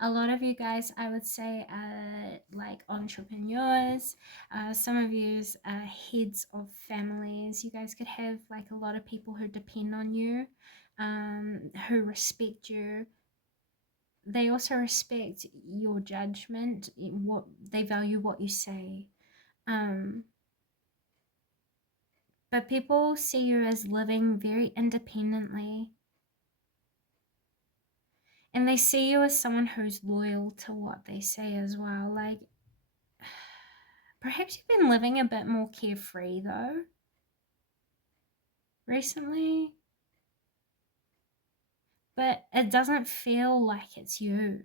A lot of you guys, I would say, are like entrepreneurs. Some of you are heads of families. You guys could have like a lot of people who depend on you, who respect you. They also respect your judgment. What they value, what you say. But people see you as living very independently, and they see you as someone who's loyal to what they say as well. Like, perhaps you've been living a bit more carefree though recently, but it doesn't feel like it's you.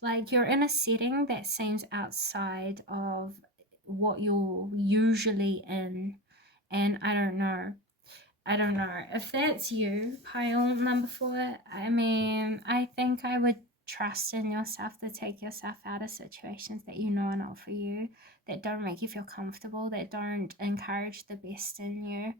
Like, you're in a setting that seems outside of what you're usually in, and I don't know. If that's you, pile number 4. I mean, I think I would trust in yourself to take yourself out of situations that you know are not for you, that don't make you feel comfortable, that don't encourage the best in you.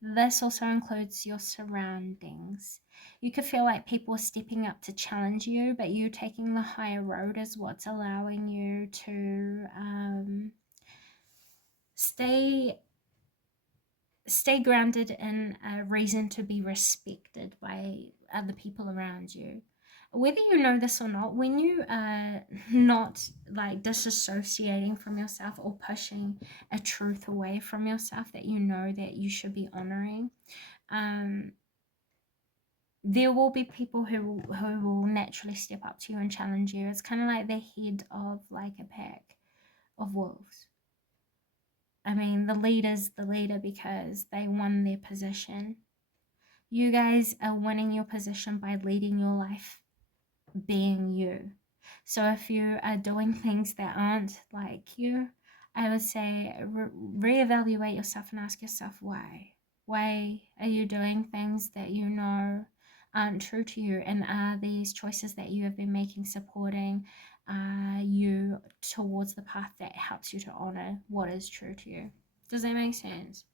This also includes your surroundings. You could feel like people are stepping up to challenge you, but you taking the higher road is what's allowing you to stay grounded in a reason to be respected by other people around you. Whether you know this or not, when you are not like disassociating from yourself or pushing a truth away from yourself that you know that you should be honoring, there will be people who will naturally step up to you and challenge you. It's kind of like the head of like a pack of wolves. I mean, the leader's the leader because they won their position. You guys are winning your position by leading your life, being you. So if you are doing things that aren't like you, I would say reevaluate yourself and ask yourself why. Why are you doing things that you know aren't true to you? And are these choices that you have been making supporting you towards the path that helps you to honor what is true to you? Does that make sense?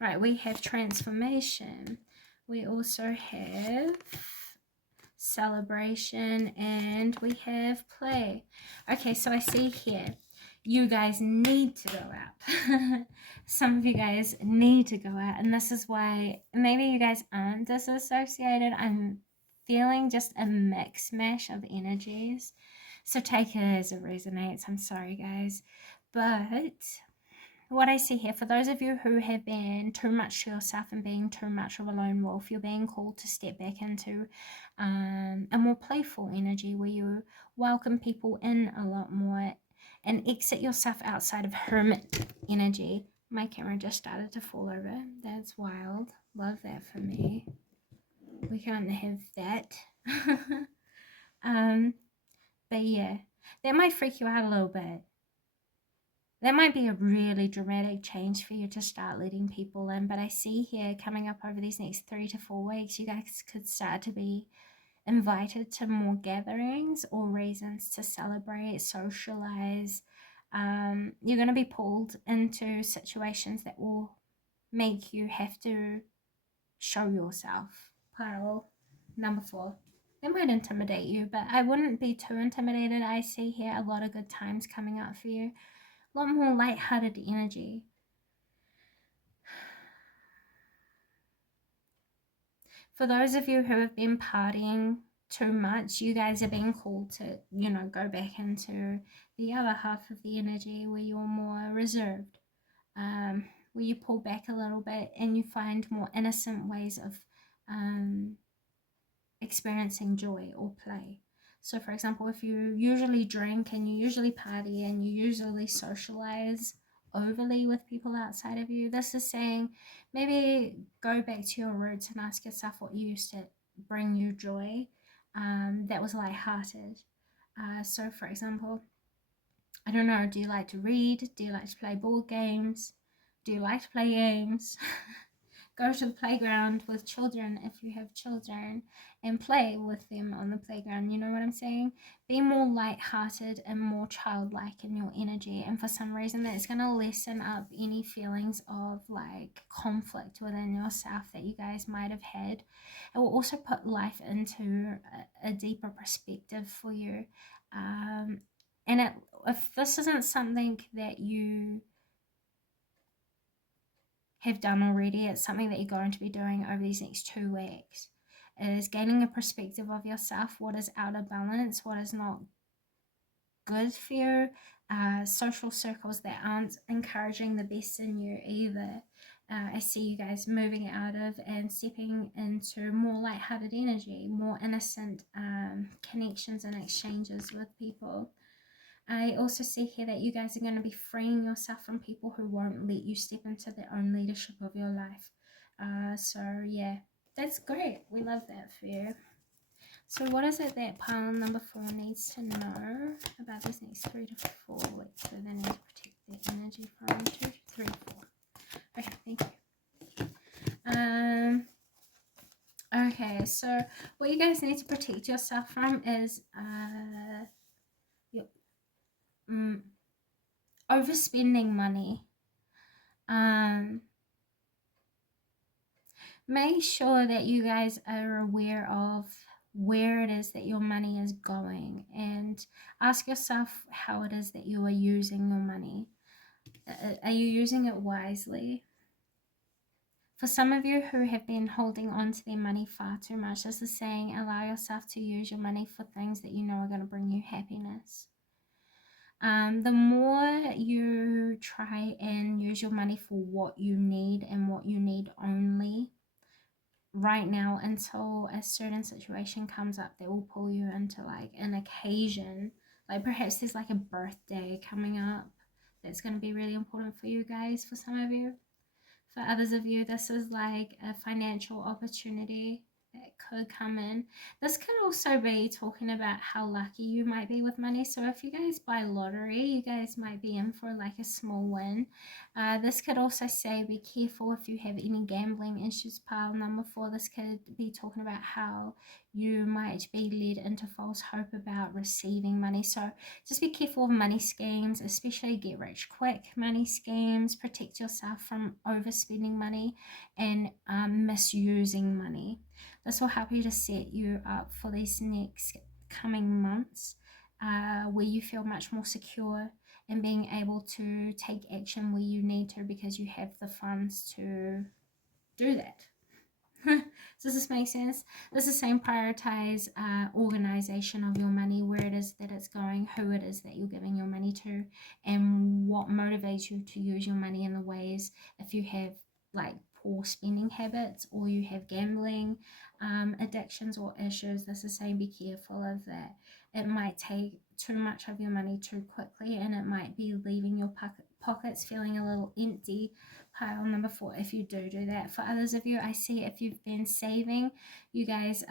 Right, we have transformation. We also have celebration, and we have play. Okay, so I see here you guys need to go out. Some of you guys need to go out, and this is why maybe you guys aren't disassociated. I'm feeling just a mix mash of energies, so take it as it resonates. I'm sorry, guys, but what I see here, for those of you who have been too much to yourself and being too much of a lone wolf, you're being called to step back into a more playful energy where you welcome people in a lot more and exit yourself outside of hermit energy. My camera just started to fall over. That's wild. Love that for me. We can't have that. But yeah, that might freak you out a little bit. That might be a really dramatic change for you to start letting people in, but I see here coming up over these next 3 to 4 weeks, you guys could start to be invited to more gatherings or reasons to celebrate, socialize. You're going to be pulled into situations that will make you have to show yourself. Pile number 4. They might intimidate you, but I wouldn't be too intimidated. I see here a lot of good times coming up for you. A lot more lighthearted energy. For those of you who have been partying too much, you guys are being called to, go back into the other half of the energy where you're more reserved, where you pull back a little bit and you find more innocent ways of experiencing joy or play. So for example, if you usually drink and you usually party and you usually socialize overly with people outside of you, this is saying maybe go back to your roots and ask yourself what used to bring you joy that was lighthearted. So for example, I don't know, do you like to read? Do you like to play board games? Do you like to play games? Go to the playground with children if you have children and play with them on the playground. You know what I'm saying? Be more light-hearted and more childlike in your energy. And for some reason, that's going to lessen up any feelings of like conflict within yourself that you guys might have had. It will also put life into a deeper perspective for you. And if this isn't something that you have done already, it's something that you're going to be doing over these next 2 weeks, is gaining a perspective of yourself, what is out of balance, what is not good for you, social circles that aren't encouraging the best in you either. I see you guys moving out of and stepping into more lighthearted energy, more innocent connections and exchanges with people. I also see here that you guys are going to be freeing yourself from people who won't let you step into their own leadership of your life. So yeah, that's great. We love that for you. So what is it that pile number 4 needs to know about this next 3 to 4 weeks? So they need to protect their energy from 2, 3, 4. Okay, thank you. Okay, so what you guys need to protect yourself from is overspending money. Make sure that you guys are aware of where it is that your money is going, and ask yourself how it is that you are using your money. Are you using it wisely? For some of you who have been holding on to their money far too much, this is saying allow yourself to use your money for things that you know are going to bring you happiness. The more you try and use your money for what you need and what you need only right now, until a certain situation comes up that will pull you into like an occasion, like perhaps there's like a birthday coming up that's going to be really important for you guys. For some of you, for others of you, this is like a financial opportunity that could come in. This could also be talking about how lucky you might be with money. So if you guys buy lottery, you guys might be in for like a small win. This could also say be careful if you have any gambling issues. Pile number 4, this could be talking about how you might be led into false hope about receiving money. So just be careful of money schemes, especially get rich quick money schemes. Protect yourself from overspending money and misusing money. This will help you to set you up for these next coming months where you feel much more secure and being able to take action where you need to, because you have the funds to do that. Does this make sense? This is saying prioritize organization of your money, where it is that it's going, who it is that you're giving your money to, and what motivates you to use your money in the ways. If you have like poor spending habits or you have gambling addictions or issues, this is saying be careful of that. It might take too much of your money too quickly, and it might be leaving your pockets feeling a little empty. Pile number 4 if you do that. For others of you, I see if you've been saving, you guys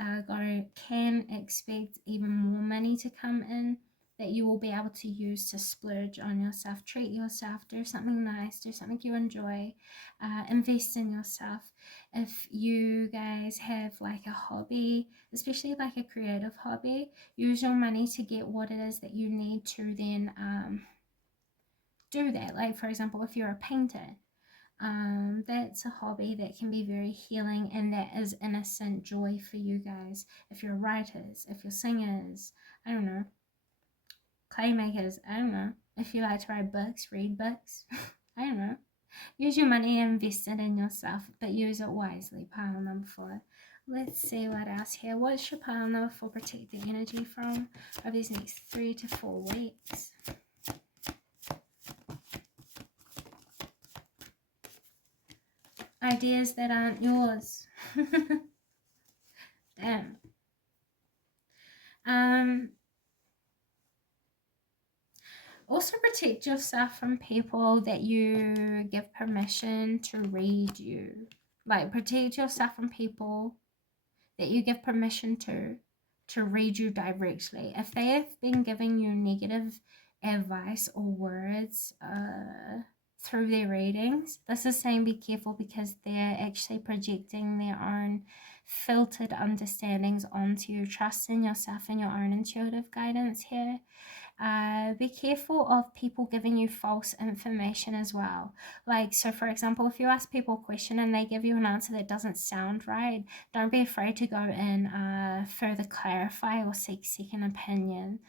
can expect even more money to come in that you will be able to use to splurge on yourself, treat yourself, do something nice, do something you enjoy, invest in yourself. If you guys have like a hobby, especially like a creative hobby, use your money to get what it is that you need to then do that. Like for example, if you're a painter, that's a hobby that can be very healing, and that is innocent joy for you guys. If you're writers, if you're singers, I don't know, clay makers, I don't know, if you like to write books, read books, I don't know, use your money and invest it in yourself, but use it wisely. Pile number 4. Let's see what else here. What should pile number 4 protect the energy from over these next 3 to 4 weeks? Ideas that aren't yours. Damn. Also protect yourself from people that you give permission to read you. Like protect yourself from people that you give permission to read you directly. If they have been giving you negative advice or words through their readings. This is saying be careful because they're actually projecting their own filtered understandings onto you. Trust in yourself and your own intuitive guidance here. Be careful of people giving you false information as well. Like, so for example, if you ask people a question and they give you an answer that doesn't sound right, don't be afraid to go and further clarify or seek second opinion.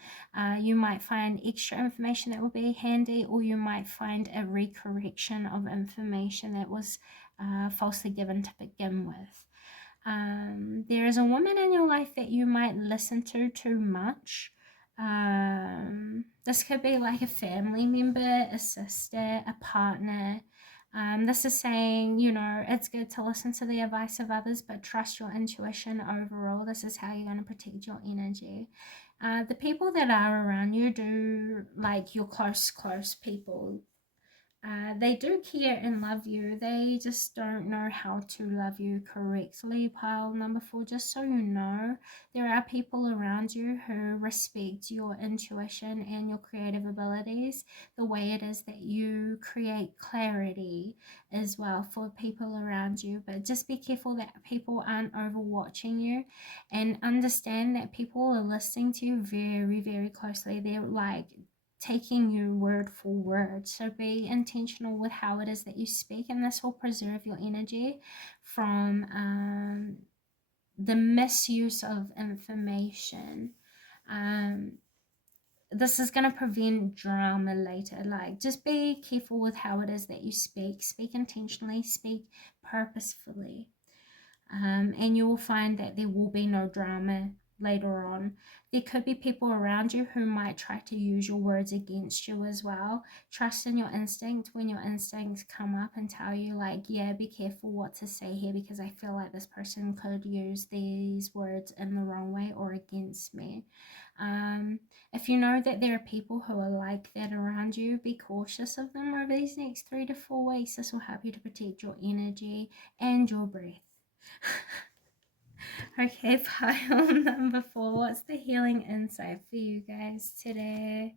You might find extra information that will be handy, or you might find a recorrection of information that was falsely given to begin with. There is a woman in your life that you might listen to too much. This could be like a family member, a sister, a partner. This is saying, you know, it's good to listen to the advice of others, but trust your intuition overall. This is how you're going to protect your energy. The people that are around you do, like your close people, they do care and love you. They just don't know how to love you correctly. Pile number 4, just so you know, there are people around you who respect your intuition and your creative abilities, the way it is that you create clarity as well for people around you. But just be careful that people aren't overwatching you, and understand that people are listening to you very, very closely. They're like taking you word for word. So be intentional with how it is that you speak, and this will preserve your energy from the misuse of information. This is going to prevent drama later. Like, just be careful with how it is that you speak. Speak intentionally, speak purposefully. And you will find that there will be no drama later on. There could be people around you who might try to use your words against you as well. Trust in your instinct. When your instincts come up and tell you, like, yeah, be careful what to say here, because I feel like this person could use these words in the wrong way or against me. If you know that there are people who are like that around you, be cautious of them over these next 3 to 4 weeks. This will help you to protect your energy and your breath. Okay, pile number 4. What's the healing insight for you guys today?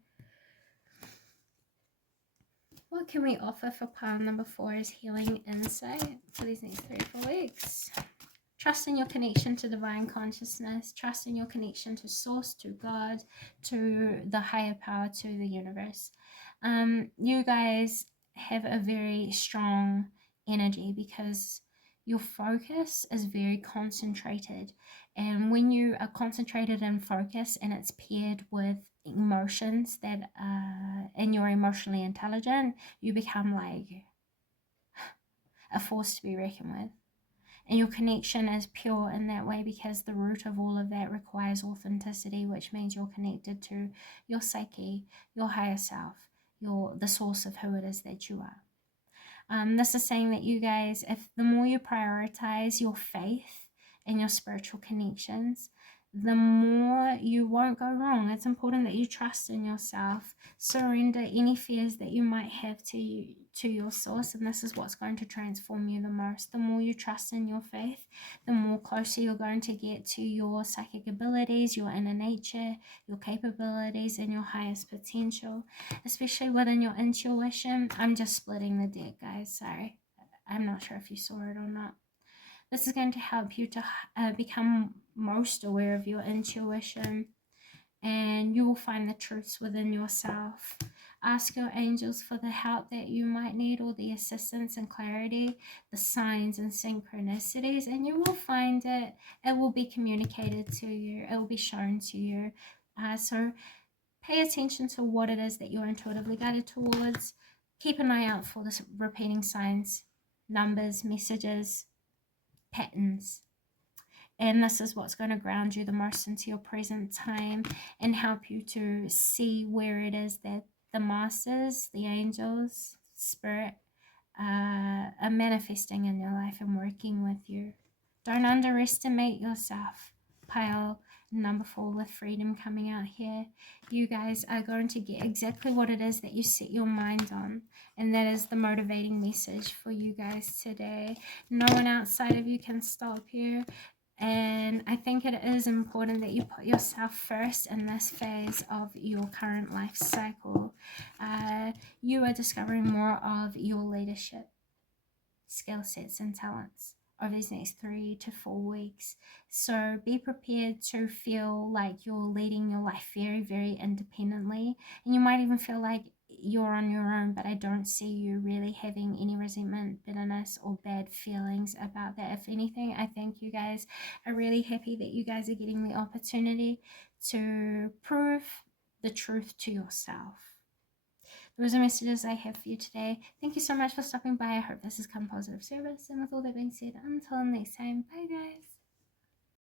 What can we offer for pile number 4 as healing insight for these next 3 or 4 weeks? Trust in your connection to divine consciousness. Trust in your connection to source, to God, to the higher power, to the universe. You guys have a very strong energy because your focus is very concentrated. And when you are concentrated and focused, and it's paired with emotions that and you're emotionally intelligent, you become like a force to be reckoned with. And your connection is pure in that way, because the root of all of that requires authenticity, which means you're connected to your psyche, your higher self, the source of who it is that you are. This is saying that you guys, if the more you prioritize your faith and your spiritual connections, the more you won't go wrong. It's important that you trust in yourself, surrender any fears that you might have to your source, and this is what's going to transform you the most. The more you trust in your faith, the more closer you're going to get to your psychic abilities, your inner nature, your capabilities, and your highest potential, especially within your intuition. I'm just splitting the deck, guys, sorry. I'm not sure if you saw it or not. This is going to help you to become most aware of your intuition, and you will find the truths within yourself. Ask your angels for the help that you might need, or the assistance and clarity, the signs and synchronicities, and you will find it. It will be communicated to you. It will be shown to you. So pay attention to what it is that you're intuitively guided towards. Keep an eye out for the repeating signs, numbers, messages, patterns. And this is what's going to ground you the most into your present time and help you to see where it is that the masters, the angels, spirit are manifesting in your life and working with you. Don't underestimate yourself. Pile number 4 with freedom coming out here. You guys are going to get exactly what it is that you set your mind on. And that is the motivating message for you guys today. No one outside of you can stop you. And I think it is important that you put yourself first in this phase of your current life cycle. You are discovering more of your leadership skill sets and talents over these next 3 to 4 weeks. So be prepared to feel like you're leading your life very, very independently. And you might even feel like you're on your own, but I don't see you really having any resentment, bitterness, or bad feelings about that. If anything, I think you guys are really happy that you guys are getting the opportunity to prove the truth to yourself. Those are messages I have for you today. Thank you so much for stopping by. I hope this has come positive service. And with all that being said, until next time, bye guys.